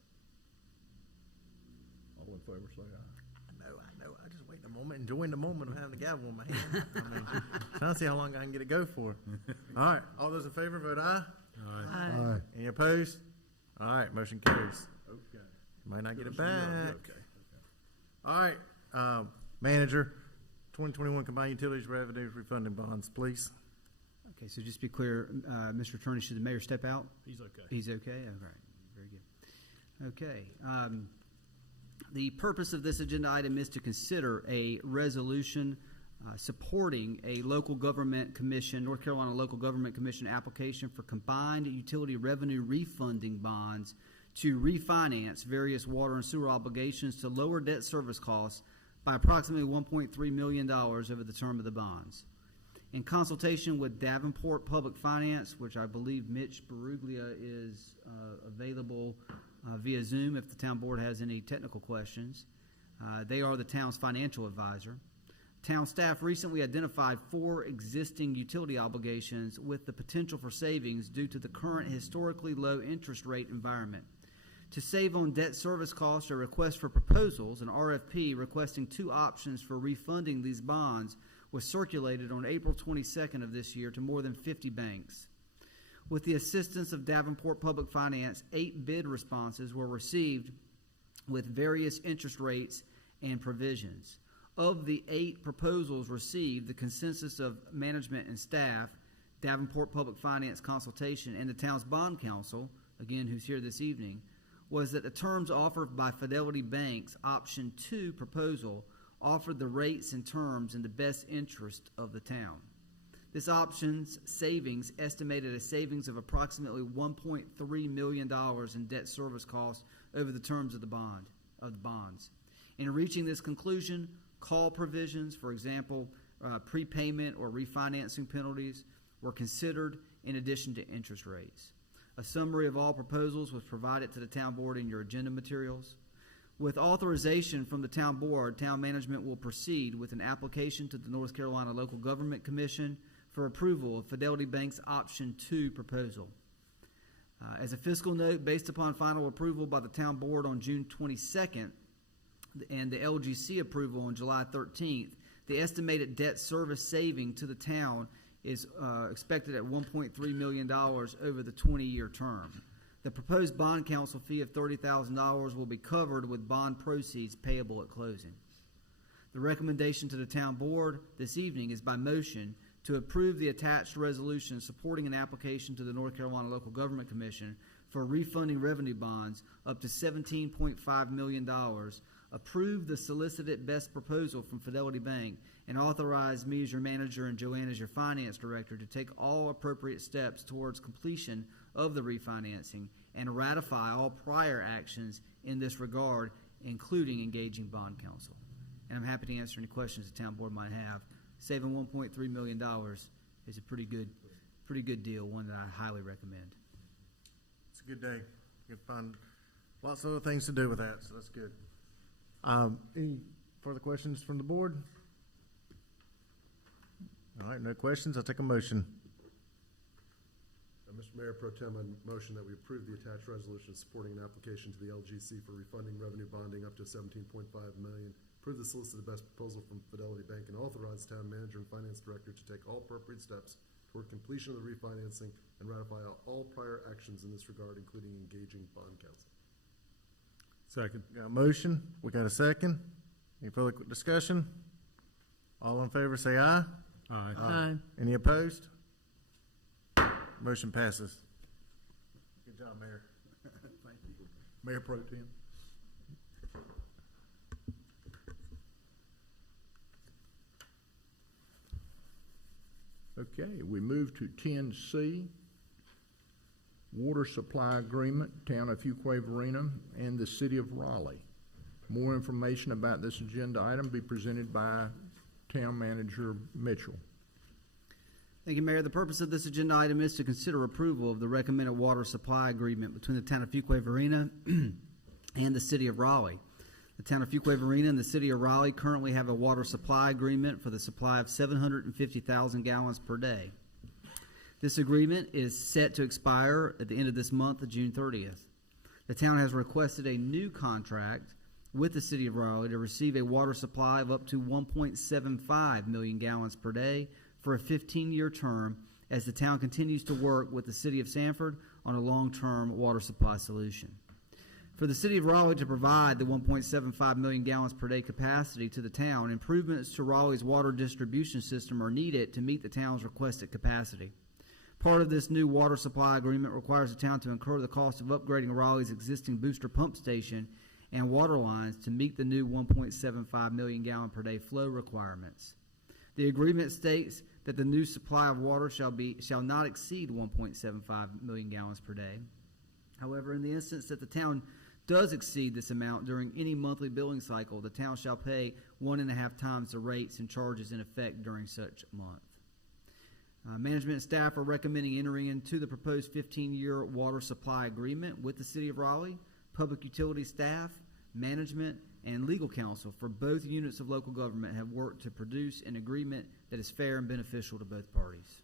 All in favor, say aye. I know. I just wait a moment, enjoying the moment of having the gavel in my hand. I mean, trying to see how long I can get it go for. All right, all those in favor, vote aye. Aye. Any opposed? All right, motion carries. Okay. Might not get it Yes, back. okay. All right, manager, 2021 combined utilities revenue refunding bonds, please. Okay, so just to be clear, Mr. Attorney, should the mayor step out? He's okay. He's okay? All right, very good. Okay, the purpose of this agenda item is to consider a resolution supporting a local government commission, North Carolina Local Government Commission application for combined utility revenue refunding bonds to refinance various water and sewer obligations to lower debt service costs by approximately $1.3 million over the term of the bonds. In consultation with Davenport Public Finance, which I believe Mitch Baruglia is available via Zoom if the town board has any technical questions. They are the town's financial advisor. Town staff recently identified 4 existing utility obligations with the potential for savings due to the current historically low interest rate environment. To save on debt service costs, a request for proposals, an RFP requesting 2 options for refunding these bonds, was circulated on April 22nd of this year to more than 50 banks. With the assistance of Davenport Public Finance, 8 bid responses were received with various interest rates and provisions. Of the 8 proposals received, the consensus of management and staff, Davenport Public Finance consultation, and the town's bond counsel, again, who's here this evening, was that the terms offered by Fidelity Bank's option 2 proposal offered the rates and terms in the best interest of the town. This option's savings estimated a savings of approximately $1.3 million in debt service costs over the terms of the bonds. In reaching this conclusion, call provisions, for example, prepayment or refinancing penalties, were considered in addition to interest rates. A summary of all proposals was provided to the town board in your agenda materials. With authorization from the town board, town management will proceed with an application to the North Carolina Local Government Commission for approval of Fidelity Bank's option 2 proposal. As a fiscal note, based upon final approval by the town board on June 22nd and the LGC approval on July 13th, the estimated debt service saving to the town is expected at $1.3 million over the 20-year term. The proposed bond counsel fee of $30,000 will be covered with bond proceeds payable at closing. The recommendation to the town board this evening is by motion to approve the attached resolution supporting an application to the North Carolina Local Government Commission for refunding revenue bonds up to $17.5 million, approve the solicited best proposal from Fidelity Bank, and authorize me as your manager and Joanne as your finance director to take all appropriate steps towards completion of the refinancing and ratify all prior actions in this regard, including engaging bond counsel. And I'm happy to answer any questions the town board might have. Saving $1.3 million is a pretty good deal, one that I highly recommend. a good day. You can find lots of other things to do with that, so that's good. Any further questions from the board? All right, no questions. I'll take a motion. Mr. Mayor Pro Tem, I motion that we approve the attached resolution supporting an application to the LGC for refunding revenue bonding up to $17.5 million. Approve the solicited best proposal from Fidelity Bank and authorize town manager and finance director to take all appropriate steps toward completion of the refinancing and ratify all prior actions in this regard, including engaging bond counsel. Second. Got a motion. We got a second. Any further discussion? All in favor say aye. Aye. Any opposed? Motion passes. Good job, Mayor. Thank you. Mayor Pro Tem. Okay, we move to 10C, Water Supply Agreement, Town of Fuquay-Varina and the City of Raleigh. More information about this agenda item be presented by Town Manager Mitchell. Thank you, Mayor. The purpose of this agenda item is to consider approval of the recommended water supply agreement between the Town of Fuquay-Varina and the City of Raleigh. The Town of Fuquay-Varina and the City of Raleigh currently have a water supply agreement for the supply of 750,000 gallons per day. This agreement is set to expire at the end of this month, of June 30th. The town has requested a new contract with the City of Raleigh to receive a water supply of up to 1.75 million gallons per day for a 15-year term as the town continues to work with the City of Sanford on a long-term water supply solution. For the City of Raleigh to provide the 1.75 million gallons per day capacity to the town, improvements to Raleigh's water distribution system are needed to meet the town's requested capacity. Part of this new water supply agreement requires the town to incur the cost of upgrading Raleigh's existing booster pump station and water lines to meet the new 1.75 million gallon per day flow requirements. The agreement states that the new supply of water shall not exceed 1.75 million gallons per day. However, in the instance that the town does exceed this amount during any monthly billing cycle, the town shall pay 1.5 times the rates and charges in effect during such month. Management and staff are recommending entering into the proposed 15-year water supply agreement with the City of Raleigh. Public utility staff, management, and legal counsel for both units of local government have worked to produce an agreement that is fair and beneficial to both parties.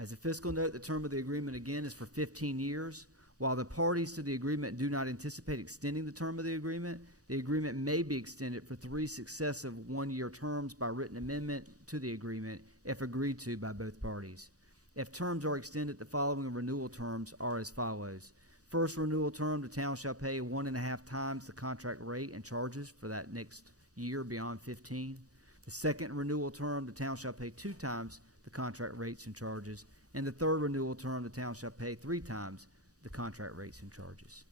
As a fiscal note, the term of the agreement again is for 15 years. While the parties to the agreement do not anticipate extending the term of the agreement may be extended for 3 successive one-year terms by written amendment to the agreement if agreed to by both parties. If terms are extended, the following renewal terms are as follows. First renewal term, the town shall pay 1.5 times the contract rate and charges for that next year beyond 15. The second renewal term, the town shall pay 2 times the contract rates and charges. And the third renewal term, the town shall pay 3 times the contract rates and charges.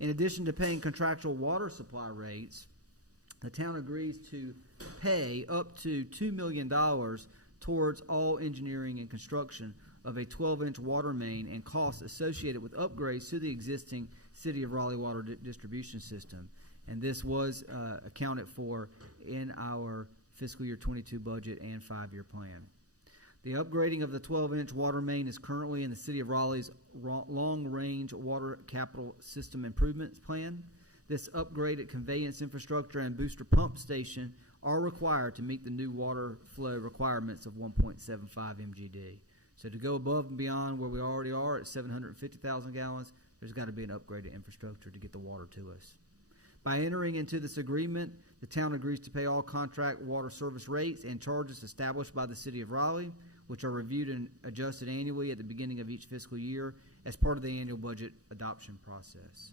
In addition to paying contractual water supply rates, the town agrees to pay up to $2 million towards all engineering and construction of a 12-inch water main and costs associated with upgrades to the existing City of Raleigh water distribution system. And this was accounted for in our fiscal year 22 budget and 5-year plan. The upgrading of the 12-inch water main is currently in the City of Raleigh's long-range water capital system improvements plan. This upgraded conveyance infrastructure and booster pump station are required to meet the new water flow requirements of 1.75 MGD. So to go above and beyond where we already are at 750,000 gallons, there's got to be an upgraded infrastructure to get the water to us. By entering into this agreement, the town agrees to pay all contract water service rates and charges established by the City of Raleigh, which are reviewed and adjusted annually at the beginning of each fiscal year as part of the annual budget adoption process.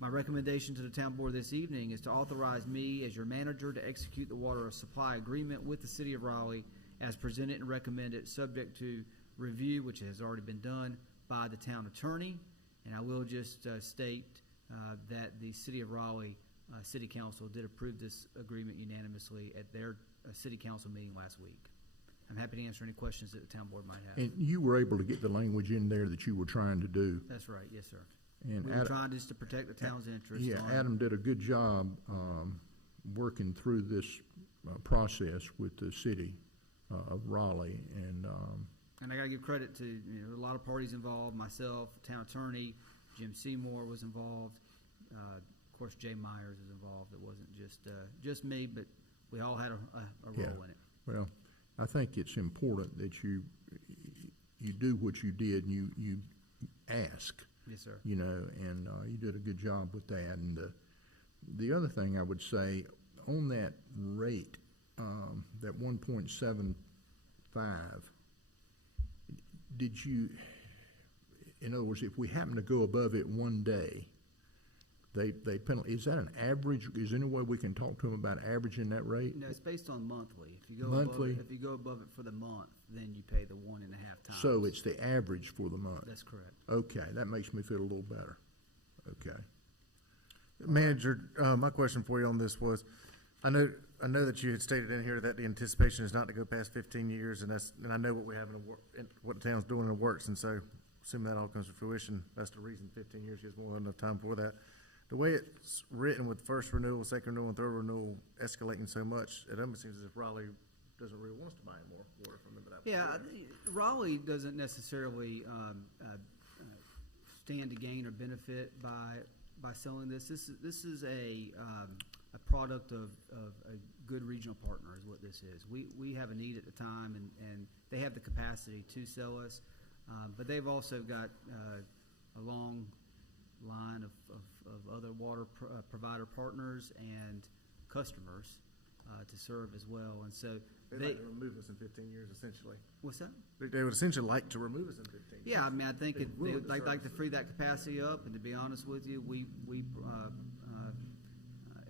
My recommendation to the town board this evening is to authorize me as your manager to execute the water supply agreement with the City of Raleigh as presented and recommended, subject to review, which has already been done by the town attorney. And I will just state that the City of Raleigh City Council did approve this agreement unanimously at their City Council meeting last week. I'm happy to answer any questions that the town board might have. And you were able to get the language in there that you were trying to do. That's right, yes, sir. And we were trying just to protect the town's interests. Yeah, Adam did a good job working through this process with the city of Raleigh, and And I gotta give credit to, a lot of parties involved, myself, town attorney, Jim Seymour was involved. Of course, Jay Myers was involved. It wasn't just me, but we all had a Yeah. role in it. Well, I think it's important that you do what you did, and you ask, Yes, sir. and you did a good job with that. And the other thing I would say, on that rate, that 1.75, did you, in other words, if we happen to go above it one day, they penalty, is that an average? Is there any way we can talk to them about averaging that rate? No, it's based on monthly. If you go Monthly? if you go above it for the month, then you pay the 1.5 times. So it's the average for the month? That's correct. Okay, that makes me feel a little better. Okay. Manager, my question for you on this was, I know that you had stated in here that the anticipation is not to go past 15 years, and I know what we have what the town's doing in the works, and so assuming that all comes to fruition, that's the reason 15 years gives more than enough time for that. The way it's written with first renewal, second renewal, and third renewal escalating so much, it almost seems as if Raleigh doesn't really want us to buy any more water from them. Yeah, Raleigh doesn't necessarily stand to gain or benefit by selling this. This is a product of a good regional partner is what this is. We have a need at the time, and they have the capacity to sell us, but they've also got a long line of other water provider partners and customers to serve as well. And so They'd like to remove us in 15 years, essentially. What's that? They would essentially like to remove us in 15 years. Yeah, I mean, I think they'd would like to free that capacity up, and to be honest with you, we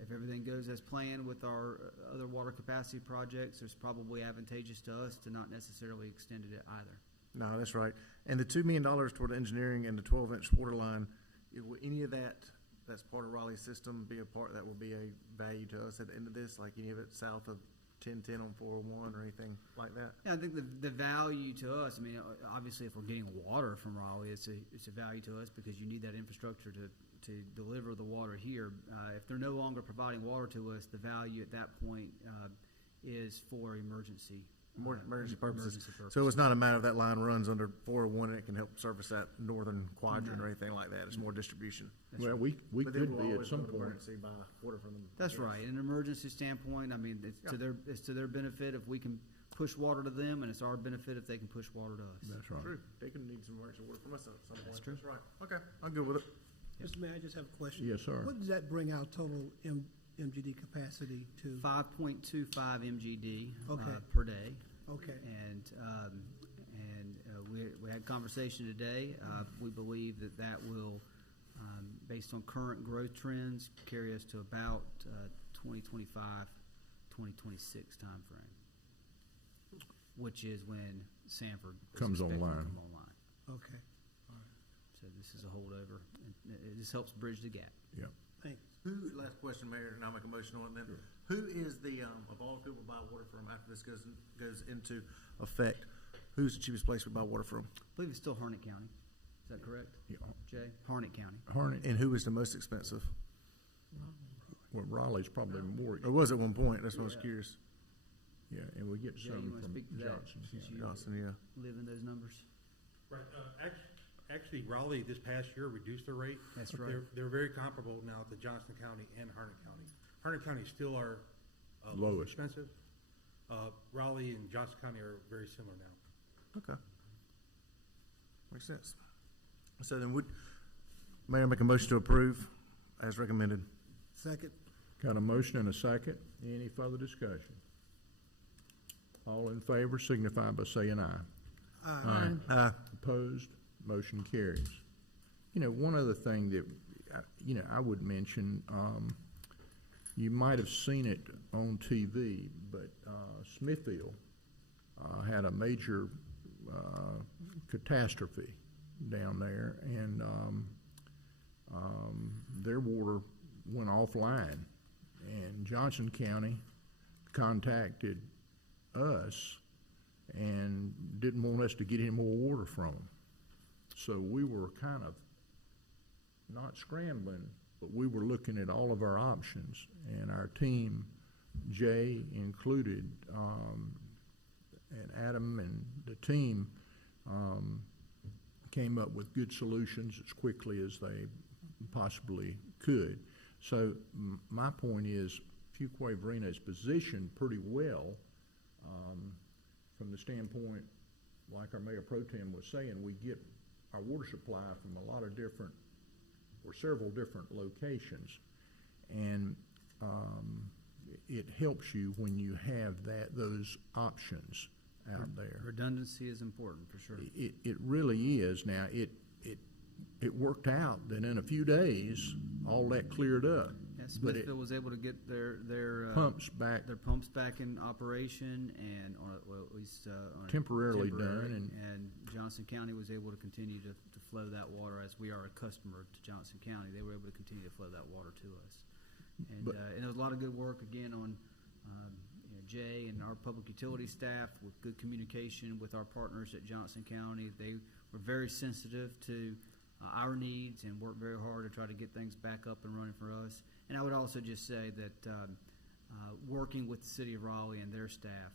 if everything goes as planned with our other water capacity projects, it's probably advantageous to us to not necessarily extend it either. No, that's right. And the $2 million toward engineering and the 12-inch water line, will any of that's part of Raleigh's system, be a part that will be a value to us at the end of this, like any of it south of 1010 on 401 or anything like that? Yeah, I think the value to us, I mean, obviously if we're getting water from Raleigh, it's a value to us because you need that infrastructure to deliver the water here. If they're no longer providing water to us, the value at that point is for emergency purposes. So it's not a matter of that line runs under 401 and it can help service that northern quadrant or anything like that. It's more distribution. Well, we But then could we'll be at always some go to point. emergency buy water from them. That's right. In an emergency standpoint, I mean, it's to their benefit if we can push water to them, and it's our benefit if they can push water to us. That's right. True. They can need some emergency water from us at some point. That's true. That's right. Okay, I'm good with it. Mr. Mayor, I just have a question. Yes, sir. What does that bring our total MGD capacity to? 5.25 MGD Okay. per day. Okay. And we had conversation today. We believe that will, based on current growth trends, carry us to about 2025, 2026 timeframe, which is when Sanford is Comes expected to online. come online. Okay. All right. So this is a holdover. This helps bridge the gap. Yeah. Thanks. Last question, Mayor, and I'll make a motion on it then. Who is the, of all the people we buy water from after this goes into effect, who's the cheapest place we buy water from? I believe it's still Harnett County. Is that correct, Yeah. Jay? Harnett County. Harnett, And who is the most expensive? well, Raleigh's probably more, Or was at one point, that's what I was curious. yeah, and we get Jay, some you want to from speak to that? Johnson. Since you Johnson, yeah. live in those numbers. Right, actually, Raleigh this past year reduced their rate. That's but right. They're very comparable now to Johnson County and Harnett County. Harnett County is still our Lowest. expensive. Raleigh and Johnson County are very similar now. Okay. Makes sense. So then Mayor, make a motion to approve as recommended. Second. Got a motion and a second. Any further discussion? All in favor signify by saying aye. Aye. Opposed? Motion carries. One other thing that, I would mention, you might have seen it on TV, but Smithfield had a major catastrophe down there, and their water went offline, and Johnson County contacted us and didn't want us to get any more water from them. So we were kind of not scrambling, but we were looking at all of our options, and our team, Jay included, and Adam and the team came up with good solutions as quickly as they possibly could. So my point is, Fuquay-Varina is positioned pretty well from the standpoint, like our Mayor Pro Tem was saying, we get our water supply from a lot of different, or several different locations. And it helps you when you have those options out there. Redundancy is important, for sure. It really is. Now, it worked out that in a few days, all that cleared up. Yeah, Smithville was able to get their pumps back. Their pumps back in operation, and at least temporarily done. And Johnson County was able to continue to flow that water, as we are a customer to Johnson County. They were able to continue to flow that water to us. And there was a lot of good work again on Jay and our public utility staff, with good communication with our partners at Johnson County. They were very sensitive to our needs and worked very hard to try to get things back up and running for us. And I would also just say that working with the City of Raleigh and their staff,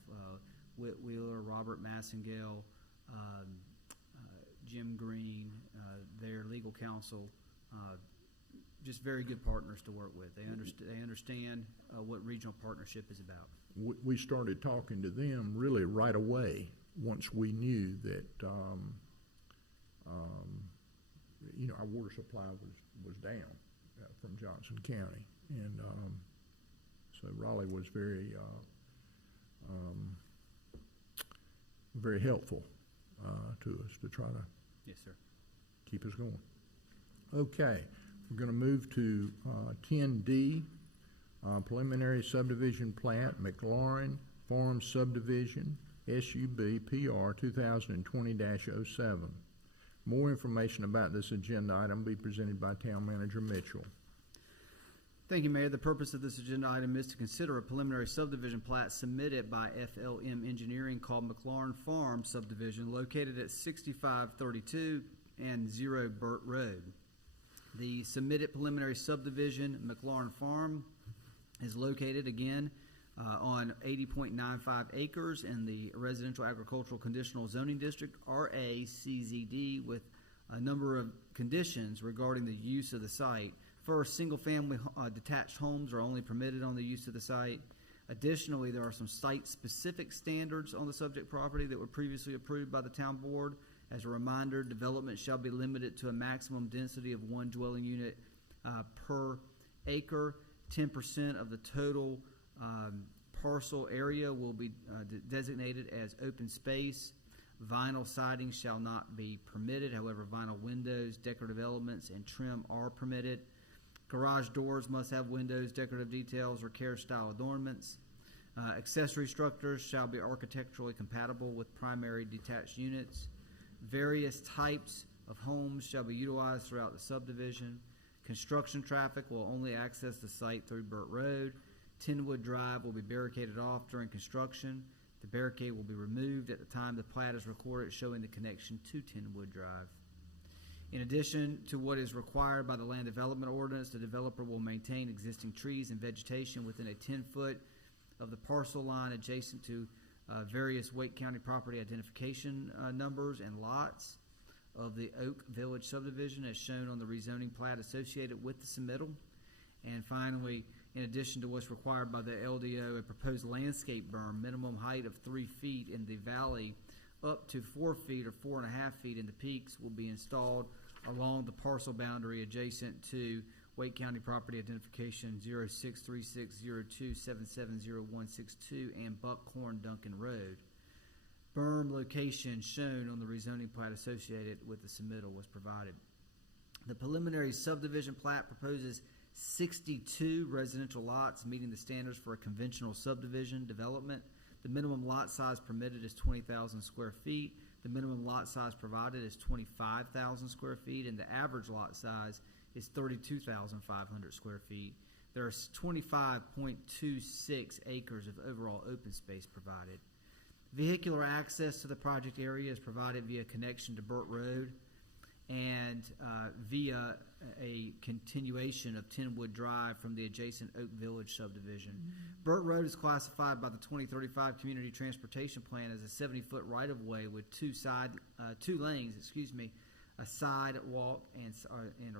Whit Wheeler, Robert Massengale, Jim Green, their legal counsel, just very good partners to work with. They understand what regional partnership is about. We started talking to them really right away once we knew that our water supply was down from Johnson County, and so Raleigh was very very helpful to us to try to yes, sir. keep us going. Okay, we're going to move to 10D, preliminary subdivision plat, McLaurin Farm Subdivision, SUB PR 2020-07. More information about this agenda item will be presented by Town Manager Mitchell. Thank you, Mayor. The purpose of this agenda item is to consider a preliminary subdivision plat submitted by FLM Engineering called McLaurin Farm Subdivision, located at 6532 and 0 Burt Road. The submitted preliminary subdivision, McLaurin Farm, is located again on 80.95 acres in the Residential Agricultural Conditional Zoning District, RA-CZD, with a number of conditions regarding the use of the site. First, single-family detached homes are only permitted on the use of the site. Additionally, there are some site-specific standards on the subject property that were previously approved by the town board. As a reminder, development shall be limited to a maximum density of 1 dwelling unit per acre. 10% of the total parcel area will be designated as open space. Vinyl siding shall not be permitted. However, vinyl windows, decorative elements, and trim are permitted. Garage doors must have windows, decorative details, or care-style adornments. Accessory structures shall be architecturally compatible with primary detached units. Various types of homes shall be utilized throughout the subdivision. Construction traffic will only access the site through Burt Road. Tenwood Drive will be barricaded off during construction. The barricade will be removed at the time the plat is recorded, showing the connection to Tenwood Drive. In addition to what is required by the Land Development Ordinance, the developer will maintain existing trees and vegetation within a 10-foot of the parcel line adjacent to various Wake County property identification numbers and lots of the Oak Village subdivision as shown on the rezoning plat associated with the submittal. And finally, in addition to what's required by the LDO, a proposed landscape berm, minimum height of 3 feet in the valley up to 4 feet or 4.5 feet in the peaks, will be installed along the parcel boundary adjacent to Wake County property identification 063602770162 and Buckhorn Duncan Road. Berm location shown on the rezoning plat associated with the submittal was provided. The preliminary subdivision plat proposes 62 residential lots meeting the standards for a conventional subdivision development. The minimum lot size permitted is 20,000 square feet. The minimum lot size provided is 25,000 square feet, and the average lot size is 32,500 square feet. There are 25.26 acres of overall open space provided. Vehicular access to the project area is provided via connection to Burt Road and via a continuation of Tenwood Drive from the adjacent Oak Village subdivision. Burt Road is classified by the 2035 Community Transportation Plan as a 70-foot right-of-way with two lanes, a sidewalk and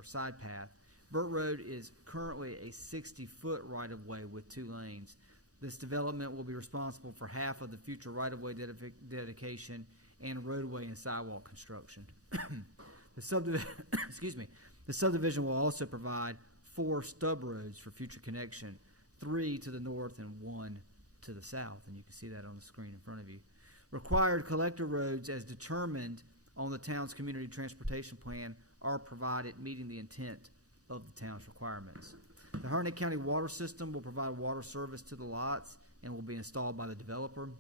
side path. Burt Road is currently a 60-foot right-of-way with 2 lanes. This development will be responsible for half of the future right-of-way dedication and roadway and sidewalk construction. The subdivision will also provide 4 stub roads for future connection, 3 to the north and 1 to the south, and you can see that on the screen in front of you. Required collector roads as determined on the town's community transportation plan are provided, meeting the intent of the town's requirements. The Harnett County water system will provide water service to the lots and will be installed by the developer.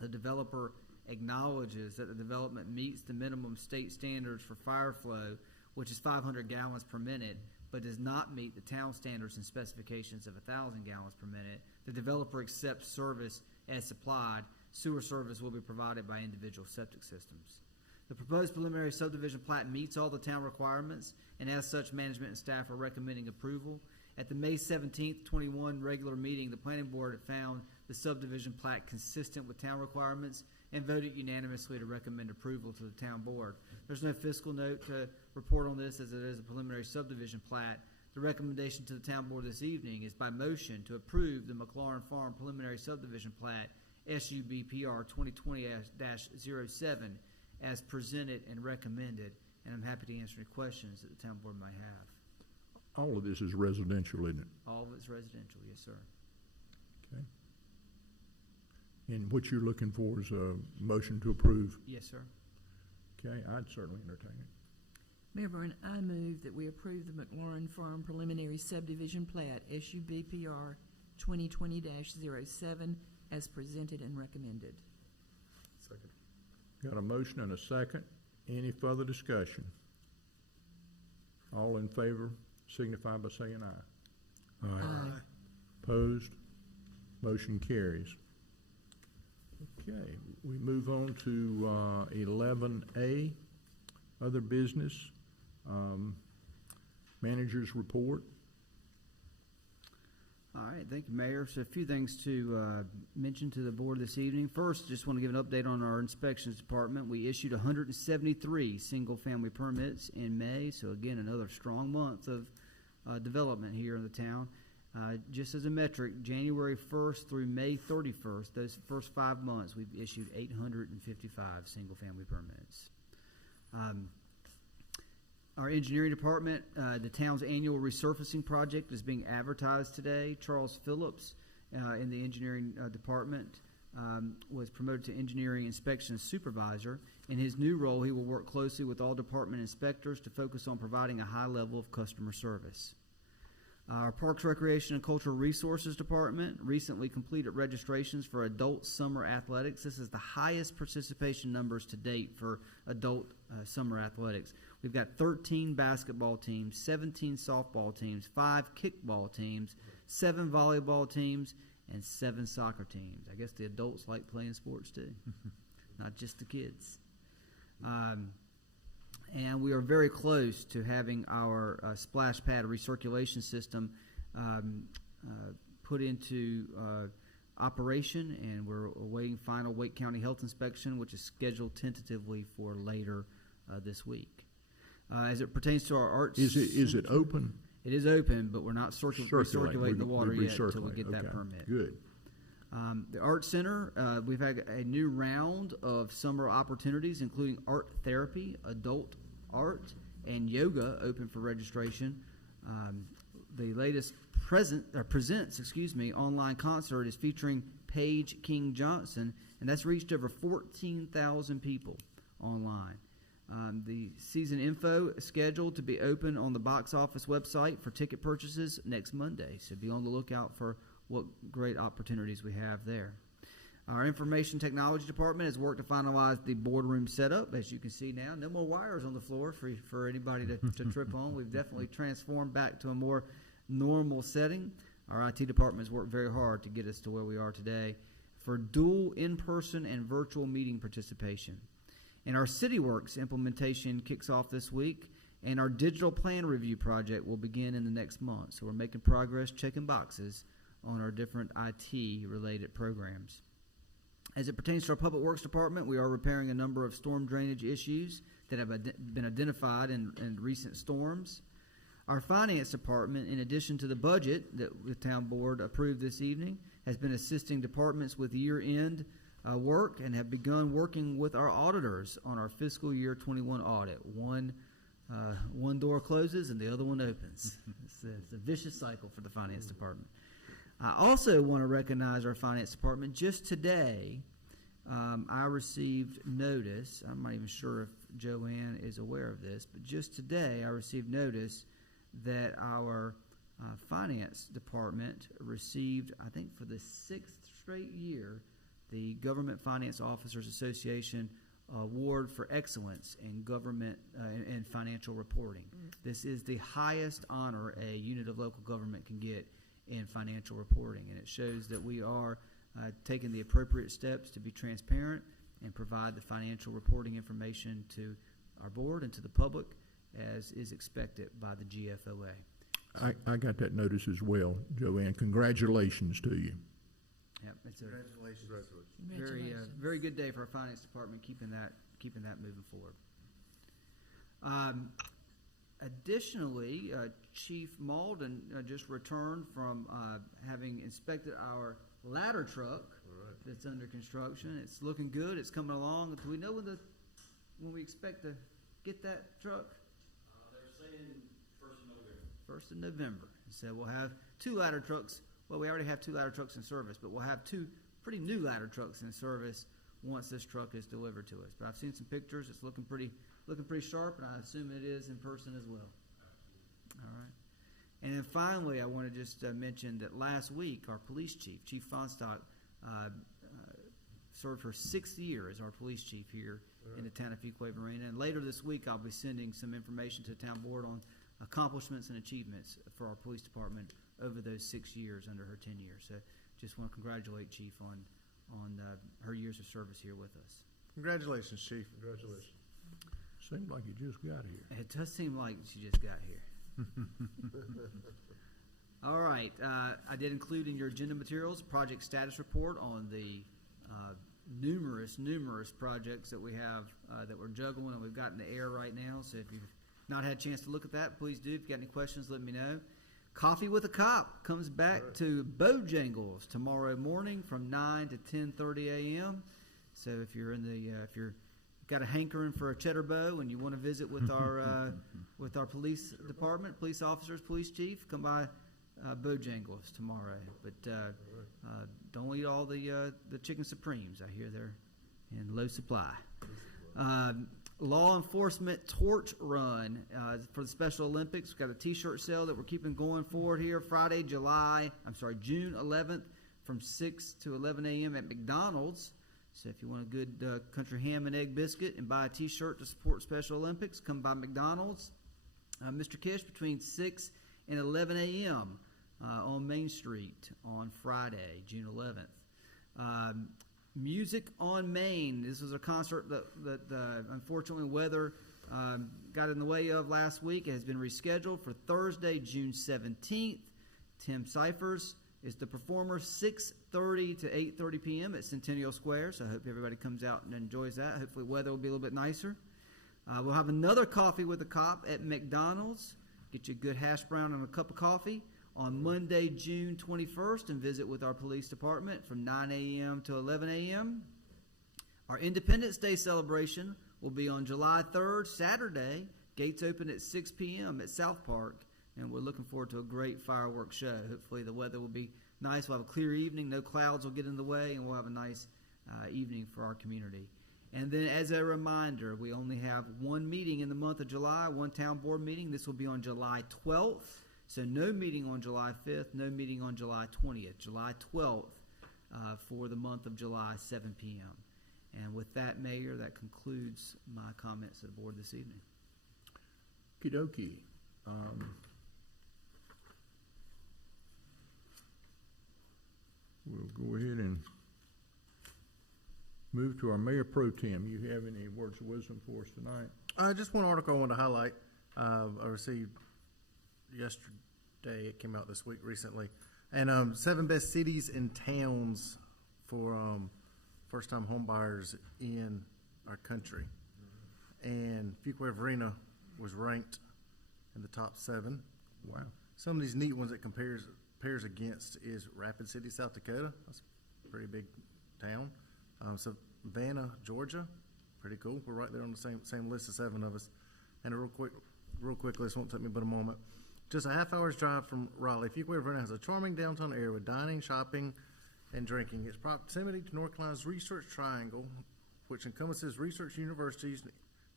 The developer acknowledges that the development meets the minimum state standards for fire flow, which is 500 gallons per minute, but does not meet the town standards and specifications of 1,000 gallons per minute. The developer accepts service as supplied. Sewer service will be provided by individual septic systems. The proposed preliminary subdivision plat meets all the town requirements, and as such, management and staff are recommending approval. At the May 17th, 21 regular meeting, the planning board found the subdivision plat consistent with town requirements and voted unanimously to recommend approval to the town board. There's no fiscal note to report on this, as it is a preliminary subdivision plat. The recommendation to the town board this evening is by motion to approve the McLaurin Farm preliminary subdivision plat, SUBPR 2020-07, as presented and recommended, and I'm happy to answer any questions that the town board may have. All of this is residential, isn't it? All of it's residential, yes, sir. Okay. And what you're looking for is a motion to approve? Yes, sir. Okay, I'd certainly entertain it. Mayor Vernon, I move that we approve the McLaurin Farm preliminary subdivision plat, SUBPR 2020-07, as presented and recommended. Second. Got a motion and a second. Any further discussion? All in favor signify by saying aye. Aye. Opposed? Motion carries. Okay, we move on to 11A, other business. Manager's report. All right, thank you, Mayor. So a few things to mention to the board this evening. First, just want to give an update on our inspections department. We issued 173 single-family permits in May, so again, another strong month of development here in the town. Just as a metric, January 1st through May 31st, those first 5 months, we've issued 855 single-family permits. Our engineering department, the town's annual resurfacing project is being advertised today. Charles Phillips in the engineering department was promoted to engineering inspection supervisor. In his new role, he will work closely with all department inspectors to focus on providing a high level of customer service. Our Parks, Recreation, and Cultural Resources Department recently completed registrations for adult summer athletics. This is the highest participation numbers to date for adult summer athletics. We've got 13 basketball teams, 17 softball teams, 5 kickball teams, 7 volleyball teams, and 7 soccer teams. I guess the adults like playing sports too, not just the kids. And we are very close to having our splash pad recirculation system put into operation, and we're awaiting final Wake County Health Inspection, which is scheduled tentatively for later this week. As it pertains to our arts... Is it open? It is open, but we're not recirculating the water yet until we get that permit. Good. The Art Center, we've had a new round of summer opportunities, including art therapy, adult art, and yoga open for registration. The latest presents online concert is featuring Paige King Johnson, and that's reached over 14,000 people online. The season info is scheduled to be open on the box office website for ticket purchases next Monday, so be on the lookout for what great opportunities we have there. Our information technology department has worked to finalize the boardroom setup. As you can see now, no more wires on the floor for anybody to trip on. We've definitely transformed back to a more normal setting. Our IT department has worked very hard to get us to where we are today for dual in-person and virtual meeting participation. And our CityWorks implementation kicks off this week, and our digital plan review project will begin in the next month. So we're making progress, checking boxes on our different IT-related programs. As it pertains to our Public Works Department, we are repairing a number of storm drainage issues that have been identified in recent storms. Our Finance Department, in addition to the budget that the Town Board approved this evening, has been assisting departments with year-end work and have begun working with our auditors on our fiscal year 21 audit. One door closes and the other one opens. It's a vicious cycle for the Finance Department. I also want to recognize our Finance Department. Just today, I received notice. I'm not even sure if Joanne is aware of this, but just today I received notice that our Finance Department received, I think for the 6th straight year, the Government Finance Officers Association Award for Excellence in Government and Financial Reporting. This is the highest honor a unit of local government can get in financial reporting, and it shows that we are taking the appropriate steps to be transparent and provide the financial reporting information to our board and to the public as is expected by the GFOA. I got that notice as well, Joanne. Congratulations to you. Yep, it's a Congratulations. very good day for our Finance Department, keeping that moving forward. Additionally, Chief Malden just returned from having inspected our ladder truck that's under construction. It's looking good. It's coming along. Do we know when we expect to get that truck? They're saying 1st of November. 1st of November. So we'll have 2 ladder trucks. Well, we already have 2 ladder trucks in service, but we'll have 2 pretty new ladder trucks in service once this truck is delivered to us. But I've seen some pictures. It's looking pretty sharp, and I assume it is in person as well. All right. And then finally, I want to just mention that last week, our police chief, Chief Fonstock, served her 6th year as our police chief here in the town of Fuquay-Varina. And later this week, I'll be sending some information to the town board on accomplishments and achievements for our police department over those 6 years under her tenure. So just want to congratulate Chief on her years of service here with us. Congratulations, Chief. Congratulations. Seems like you just got here. It does seem like she just got here. All right. I did include in your agenda materials project status report on the numerous projects that we have that we're juggling and we've got in the air right now. So if you've not had a chance to look at that, please do. If you've got any questions, let me know. Coffee with a Cop comes back to Bojangles tomorrow morning from 9 to 10:30 a.m. So if you're if you're got a hankering for a cheddar bow and you want to visit with our police department, police officers, police chief, come by Bojangles tomorrow. But don't eat all the chicken supremes. I hear they're in low supply. Law enforcement torch run for the Special Olympics. We've got a T-shirt sale that we're keeping going forward here. Friday, June 11th from 6 to 11 a.m. at McDonald's. So if you want a good country ham and egg biscuit and buy a T-shirt to support Special Olympics, come by McDonald's. Mr. Kish, between 6 and 11 a.m. On Main Street on Friday, June 11th. Music on Main. This was a concert that unfortunately weather got in the way of last week. It has been rescheduled for Thursday, June 17th. Tim Cyphers is the performer, 6:30 to 8:30 p.m. at Centennial Square. So I hope everybody comes out and enjoys that. Hopefully weather will be a little bit nicer. We'll have another Coffee with a Cop at McDonald's. Get you a good hash brown and a cup of coffee on Monday, June 21st, and visit with our police department from 9 a.m. to 11 a.m. Our Independence Day celebration will be on July 3rd, Saturday. Gates open at 6 p.m. at South Park, and we're looking forward to a great fireworks show. Hopefully the weather will be nice. We'll have a clear evening. No clouds will get in the way, and we'll have a nice evening for our community. And then as a reminder, we only have one meeting in the month of July, one town board meeting. This will be on July 12th. So no meeting on July 5th, no meeting on July 20th. July 12th for the month of July, 7 p.m. And with that, Mayor, that concludes my comments to the board this evening. Okie dokie. We'll go ahead and Move to our Mayor Pro Tem. You have any words of wisdom for us tonight? Just one article I wanted to highlight. I received yesterday. It came out this week recently. And 7 best cities and towns for first-time home buyers in our country. And Fuquay-Varina was ranked in the top 7. Wow. Some of these neat ones it compares against is Rapid City, South Dakota. That's a pretty big town. Savannah, Georgia, pretty cool. We're right there on the same list of 7 of us. And a real quick list, won't take me but a moment. Just a half hour's drive from Raleigh, Fuquay-Varina has a charming downtown area with dining, shopping, and drinking. Its proximity to North Carolina's Research Triangle, which encompasses research universities,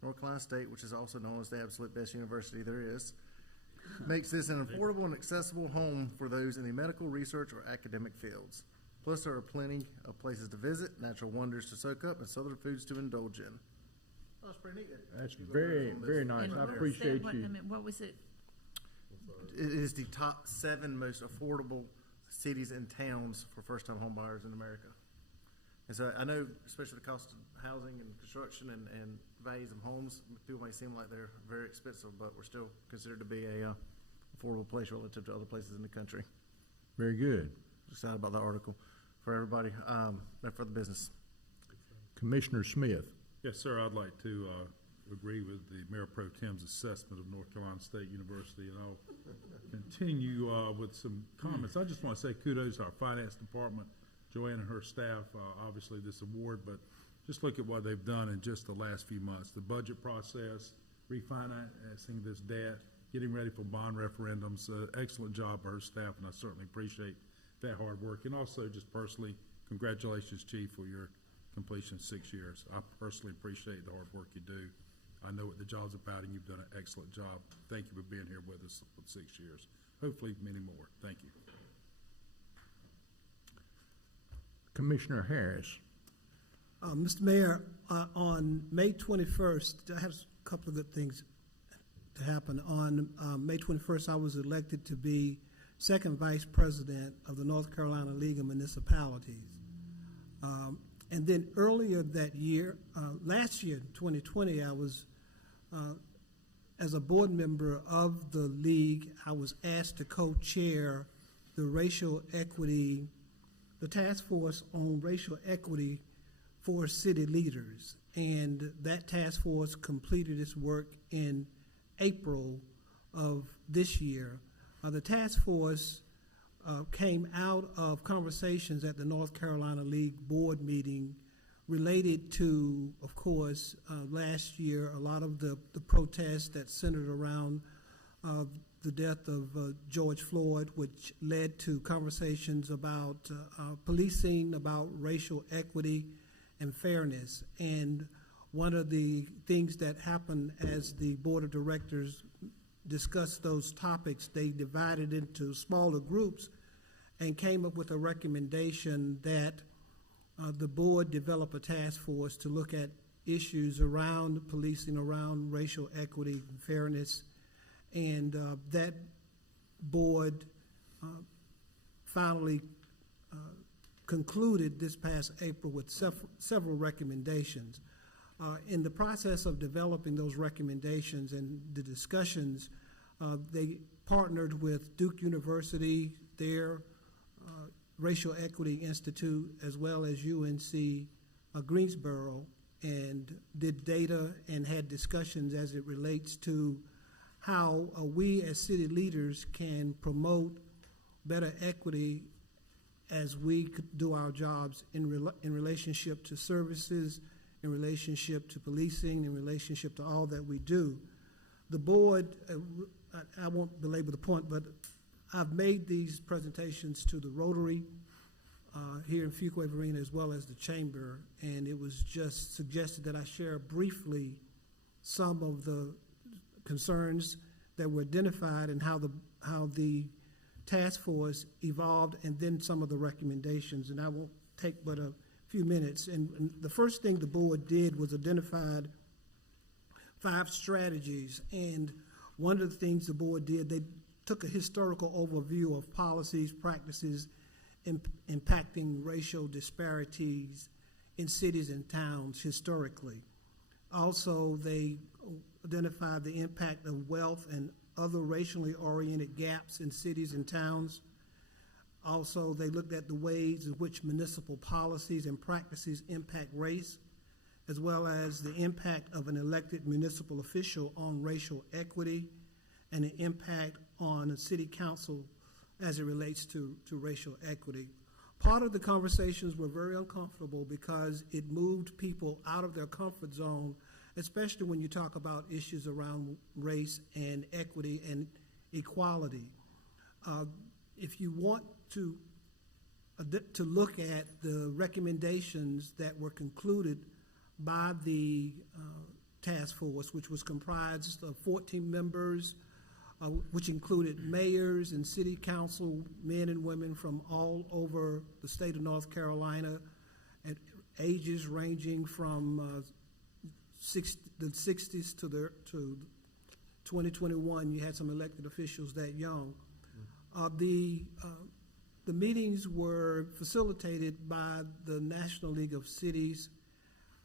North Carolina State, which is also known as the absolute best university there is, makes this an affordable and accessible home for those in the medical, research, or academic fields. Plus, there are plenty of places to visit, natural wonders to soak up, and southern foods to indulge in. Oh, that's pretty neat. That's very nice. And I what was appreciate that? you. What was it? It is the top 7 most affordable cities and towns for first-time home buyers in America. And so I know, especially the cost of housing and construction and values of homes, people may seem like they're very expensive, but we're still considered to be a affordable place relative to other places in the country. Very good. Excited about that article for everybody, for the business. Commissioner Smith. Yes, sir, I'd like to agree with the Mayor Pro Tem's assessment of North Carolina State University, and I'll continue with some comments. I just want to say kudos to our finance department, Joanne and her staff, obviously this award, but just look at what they've done in just the last few months. The budget process, refinancing this debt, getting ready for bond referendums. Excellent job by her staff, and I certainly appreciate that hard work. And also, just personally, congratulations, Chief, for your completion of 6 years. I personally appreciate the hard work you do. I know what the job's about, and you've done an excellent job. Thank you for being here with us for 6 years. Hopefully, many more. Thank you. Commissioner Harris. Mr. Mayor, on May 21st, I have a couple of good things to happen. On May 21st, I was elected to be second vice president of the North Carolina League of Municipalities. And then earlier that year, last year, 2020, I was, as a board member of the league, I was asked to co-chair the racial equity, the task force on racial equity for city leaders. And that task force completed its work in April of this year. The task force came out of conversations at the North Carolina League board meeting related to, of course, last year, a lot of the protests that centered around the death of George Floyd, which led to conversations about policing, about racial equity and fairness. And one of the things that happened as the board of directors discussed those topics, they divided into smaller groups and came up with a recommendation that the board develop a task force to look at issues around policing, around racial equity and fairness. And that board finally concluded this past April with several recommendations. In the process of developing those recommendations and the discussions, they partnered with Duke University, their Racial Equity Institute, as well as UNC Greensboro, and did data and had discussions as it relates to how we as city leaders can promote better equity as we do our jobs in relationship to services, in relationship to policing, in relationship to all that we do. The board, I won't belabor the point, but I've made these presentations to the Rotary here in Fuquay-Varina as well as the Chamber, and it was just suggested that I share briefly some of the concerns that were identified and how the task force evolved, and then some of the recommendations. And I won't take but a few minutes. And the first thing the board did was identified 5 strategies. And one of the things the board did, they took a historical overview of policies, practices impacting racial disparities in cities and towns historically. Also, they identified the impact of wealth and other racially oriented gaps in cities and towns. Also, they looked at the ways in which municipal policies and practices impact race, as well as the impact of an elected municipal official on racial equity and the impact on a city council as it relates to racial equity. Part of the conversations were very uncomfortable because it moved people out of their comfort zone, especially when you talk about issues around race and equity and equality. If you want to look at the recommendations that were concluded by the task force, which was comprised of 14 members, which included mayors and city council men and women from all over the state of North Carolina, at ages ranging from the 60s to 2021. You had some elected officials that young. The meetings were facilitated by the National League of Cities,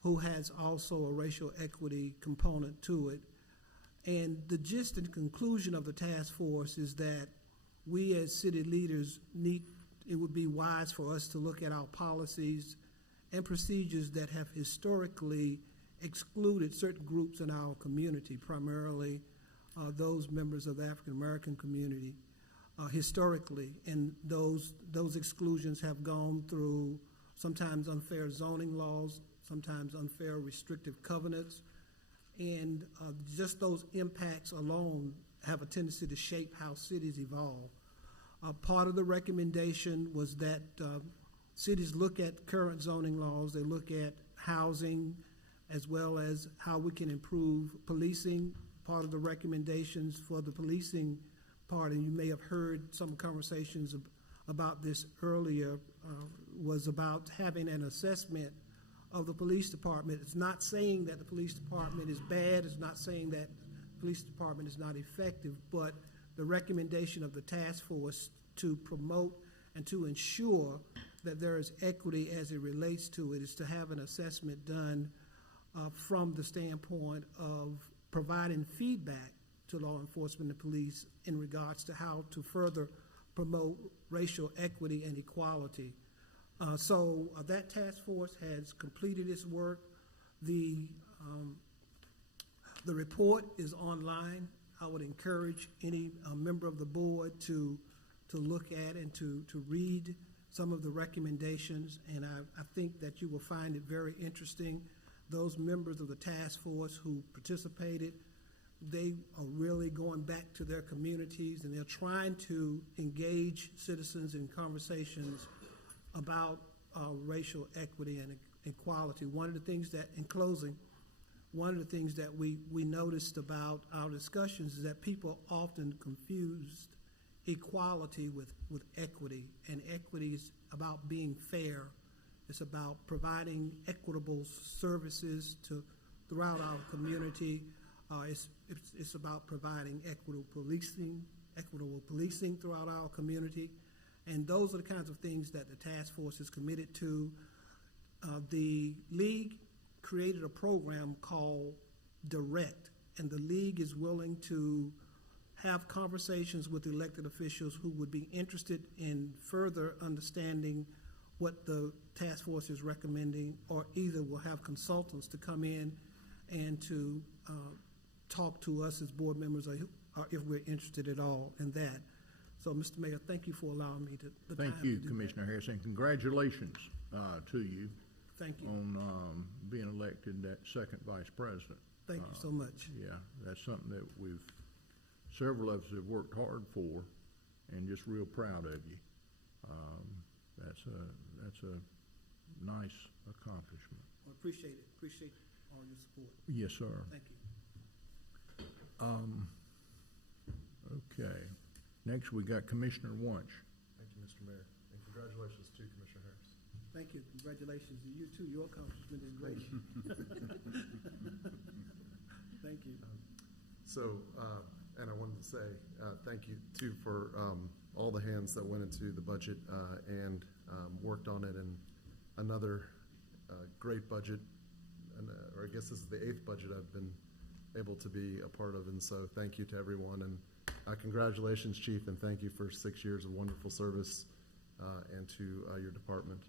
who has also a racial equity component to it. And the gist and conclusion of the task force is that we as city leaders it would be wise for us to look at our policies and procedures that have historically excluded certain groups in our community, primarily those members of the African American community historically. And those exclusions have gone through sometimes unfair zoning laws, sometimes unfair restrictive covenants, and just those impacts alone have a tendency to shape how cities evolve. Part of the recommendation was that cities look at current zoning laws, they look at housing, as well as how we can improve policing. Part of the recommendations for the policing part, and you may have heard some conversations about this earlier, was about having an assessment of the police department. It's not saying that the police department is bad, it's not saying that the police department is not effective, but the recommendation of the task force to promote and to ensure that there is equity as it relates to it is to have an assessment done from the standpoint of providing feedback to law enforcement and police in regards to how to further promote racial equity and equality. So that task force has completed its work. The report is online. I would encourage any member of the board to look at and to read some of the recommendations, and I think that you will find it very interesting. Those members of the task force who participated, they are really going back to their communities, and they're trying to engage citizens in conversations about racial equity and equality. One of the things that, in closing, one of the things that we noticed about our discussions is that people often confused equality with equity, and equity is about being fair. It's about providing equitable services throughout our community. It's about providing equitable policing throughout our community. And those are the kinds of things that the task force is committed to. The League created a program called Direct, and the League is willing to have conversations with elected officials who would be interested in further understanding what the task force is recommending, or either will have consultants to come in and to talk to us as board members, or if we're interested at all in that. So, Mr. Mayor, thank you for allowing me the time Thank you, to do Commissioner Harris, and congratulations to you that. Thank you. on being elected that second vice president. Thank you so much. Yeah, that's something that several of us have worked hard for, and just real proud of you. That's a nice accomplishment. Well, appreciate it. Appreciate all your support. Yes, sir. Thank you. Okay. Next, we got Commissioner Wunsch. Thank you, Mr. Mayor, and congratulations to Commissioner Harris. Thank you. Congratulations to you too. Your accomplishment is great. Thank you. So, and I wanted to say thank you too for all the hands that went into the budget and worked on it. And another great budget, and, or I guess this is the 8th budget I've been able to be a part of, and so thank you to everyone, and congratulations, Chief, and thank you for 6 years of wonderful service, and to your department.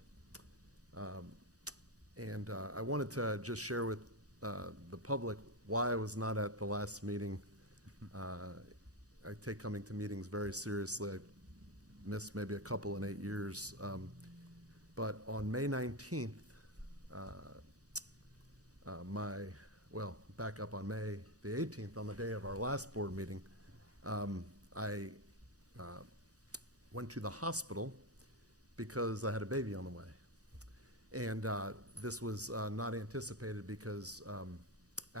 I wanted to just share with the public why I was not at the last meeting. I take coming to meetings very seriously. I missed maybe a couple in 8 years. But on May 19th, back up on May the 18th, on the day of our last board meeting, I went to the hospital because I had a baby on the way. And this was not anticipated because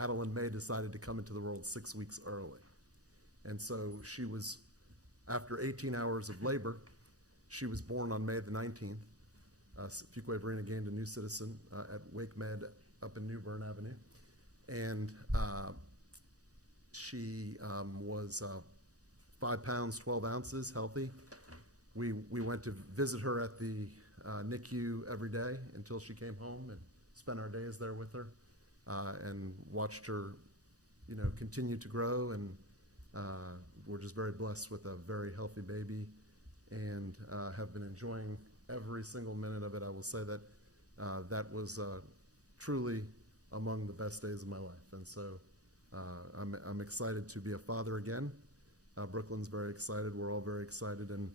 Adeline May decided to come into the world 6 weeks early. And so she was, after 18 hours of labor, she was born on May the 19th. Fuquay-Varina gained a new citizen at Wake Med up in New Bern Avenue. And she was 5 pounds, 12 ounces, healthy. We went to visit her at the NICU every day until she came home and spent our days there with her, and watched her, continue to grow, and we're just very blessed with a very healthy baby, and have been enjoying every single minute of it. I will say that that was truly among the best days of my life, and so I'm excited to be a father again. Brooklyn's very excited. We're all very excited, and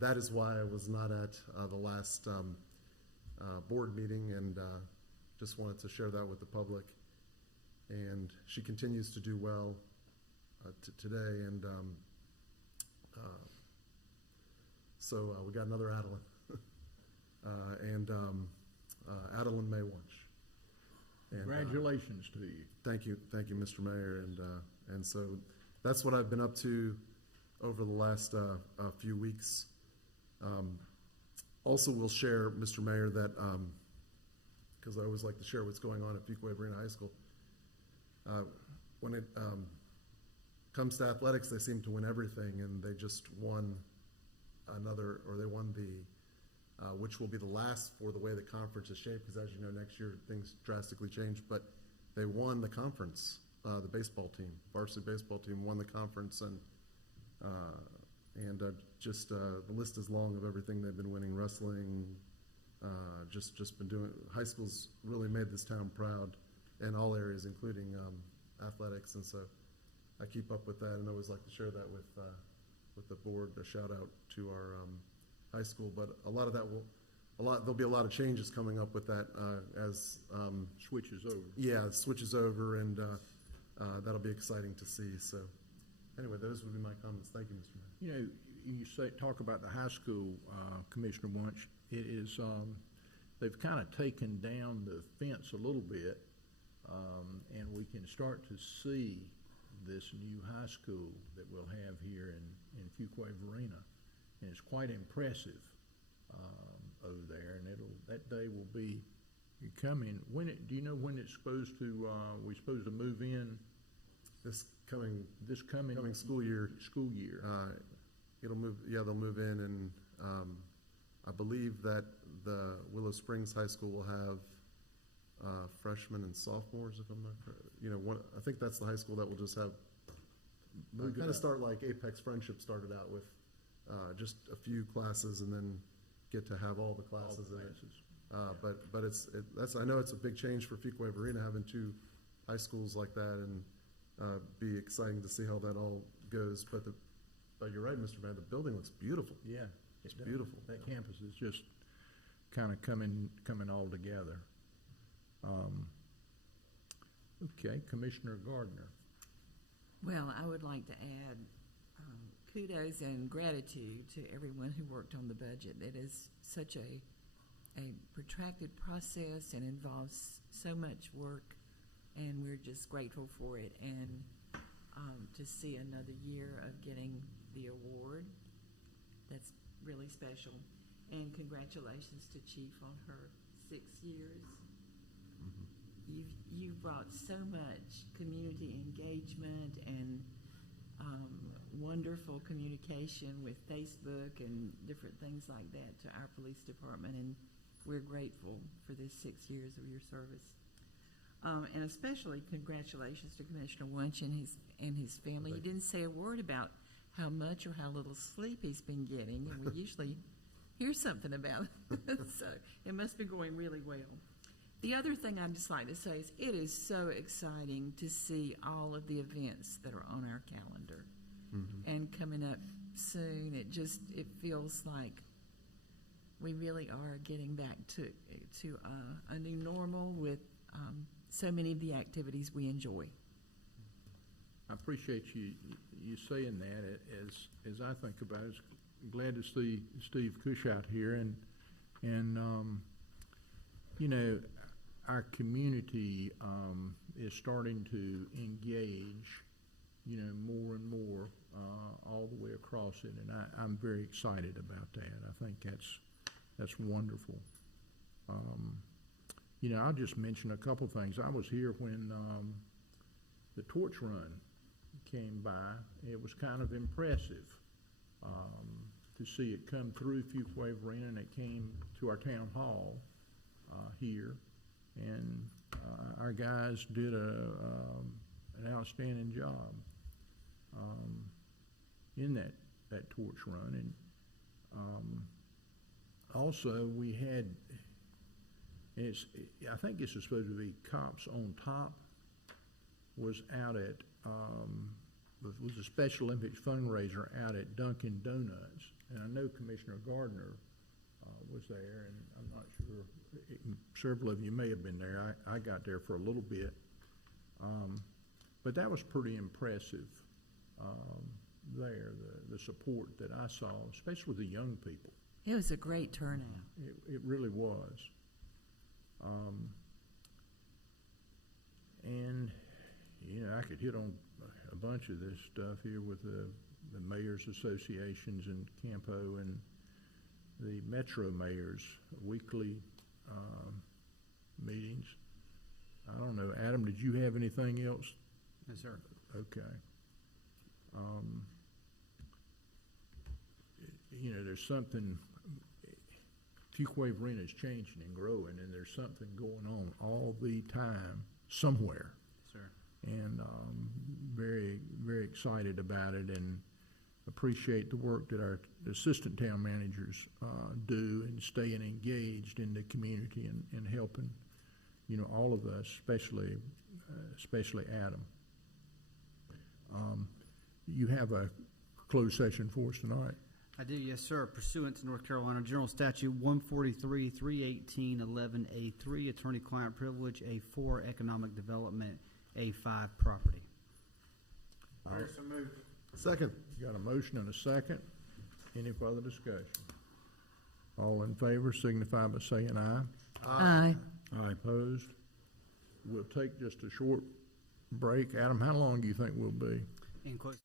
that is why I was not at the last board meeting, and just wanted to share that with the public. And she continues to do well today, and so we got another Adeline, and Adeline May Wunsch. Congratulations to you. Thank you, Mr. Mayor, and so that's what I've been up to over the last few weeks. Also, we'll share, Mr. Mayor, that because I always like to share what's going on at Fuquay-Varina High School. When it comes to athletics, they seem to win everything, and they just won they won the, which will be the last for the way the conference is shaped, because as you know, next year things drastically change, but they won the conference, the baseball team, varsity baseball team won the conference, and the list is long of everything they've been winning, wrestling, just been doing, high school's really made this town proud in all areas, including athletics, and so I keep up with that and always like to share that with the board. A shout out to our high school, but there'll be a lot of changes coming up with that as Switches over. Yeah, it switches over, and that'll be exciting to see. So anyway, those would be my comments. Thank you, Mr. Mayor. You talk about the high school, Commissioner Wunsch. It is, they've kind of taken down the fence a little bit, and we can start to see this new high school that we'll have here in Fuquay-Varina, and it's quite impressive over there. And that day will be coming. Do you know when it's supposed to? We're supposed to move in This coming school year. It'll move. Yeah, they'll move in, and I believe that the Willow Springs High School will have freshmen and sophomores, if I'm not correct. I think that's the high school that will just have kind of start like Apex Friendship started out with, just a few classes, and then get to have all the classes in it. But that's I know it's a big change for Fuquay-Varina having two high schools like that, and be exciting to see how that all goes. But you're right, Mr. Mayor, the building looks beautiful. Yeah, it's beautiful. That campus is just kind of coming all together. Okay, Commissioner Gardner. Well, I would like to add kudos and gratitude to everyone who worked on the budget. It is such a protracted process and involves so much work, and we're just grateful for it. And to see another year of getting the award, that's really special. And congratulations to Chief on her 6 years. You've brought so much community engagement and wonderful communication with Facebook and different things like that to our police department, and we're grateful for this 6 years of your service. And especially congratulations to Commissioner Wunsch and his family. He didn't say a word about how much or how little sleep he's been getting, and we usually hear something about it. So it must be going really well. The other thing I'd just like to say is it is so exciting to see all of the events that are on our calendar and coming up soon. It feels like we really are getting back to a new normal with so many of the activities we enjoy. I appreciate you saying that. As I think about it, I'm glad to see Steve Cush out here, and you know, our community is starting to engage, you know, more and more all the way across it, and I'm very excited about that. I think that's wonderful. You know, I'll just mention a couple things. I was here when the torch run came by. It was kind of impressive to see it come through Fuquay-Varina, and it came to our town hall here, and our guys did an outstanding job in that torch run. And also we had, I think this is supposed to be Cops on Top, was out at was a Special Olympics fundraiser out at Dunkin' Donuts, and I know Commissioner Gardner was there, and I'm not sure, several of you may have been there. I got there for a little bit, but that was pretty impressive there, the support that I saw, especially with the young people. It was a great turnout. It really was. And, you know, I could hit on a bunch of this stuff here with the Mayors Associations in Campo and the Metro Mayors weekly meetings. I don't know, Adam, did you have anything else? Yes, sir. Okay. You know, there's something, Fuquay-Varina is changing and growing, and there's something going on all the time somewhere. Sir. And very, very excited about it, and appreciate the work that our assistant town managers do in staying engaged in the community and helping, you know, all of us, especially Adam. You have a closed session for us tonight. I do, yes, sir. Pursuant to North Carolina General Statute 143, 318, 11A3, attorney-client privilege, A4, economic development, A5, property. So moved. Second. Got a motion and a second. Any further discussion? All in favor signify by saying aye. Aye. Aye. Opposed? We'll take just a short break. Adam, how long do you think we'll be? In close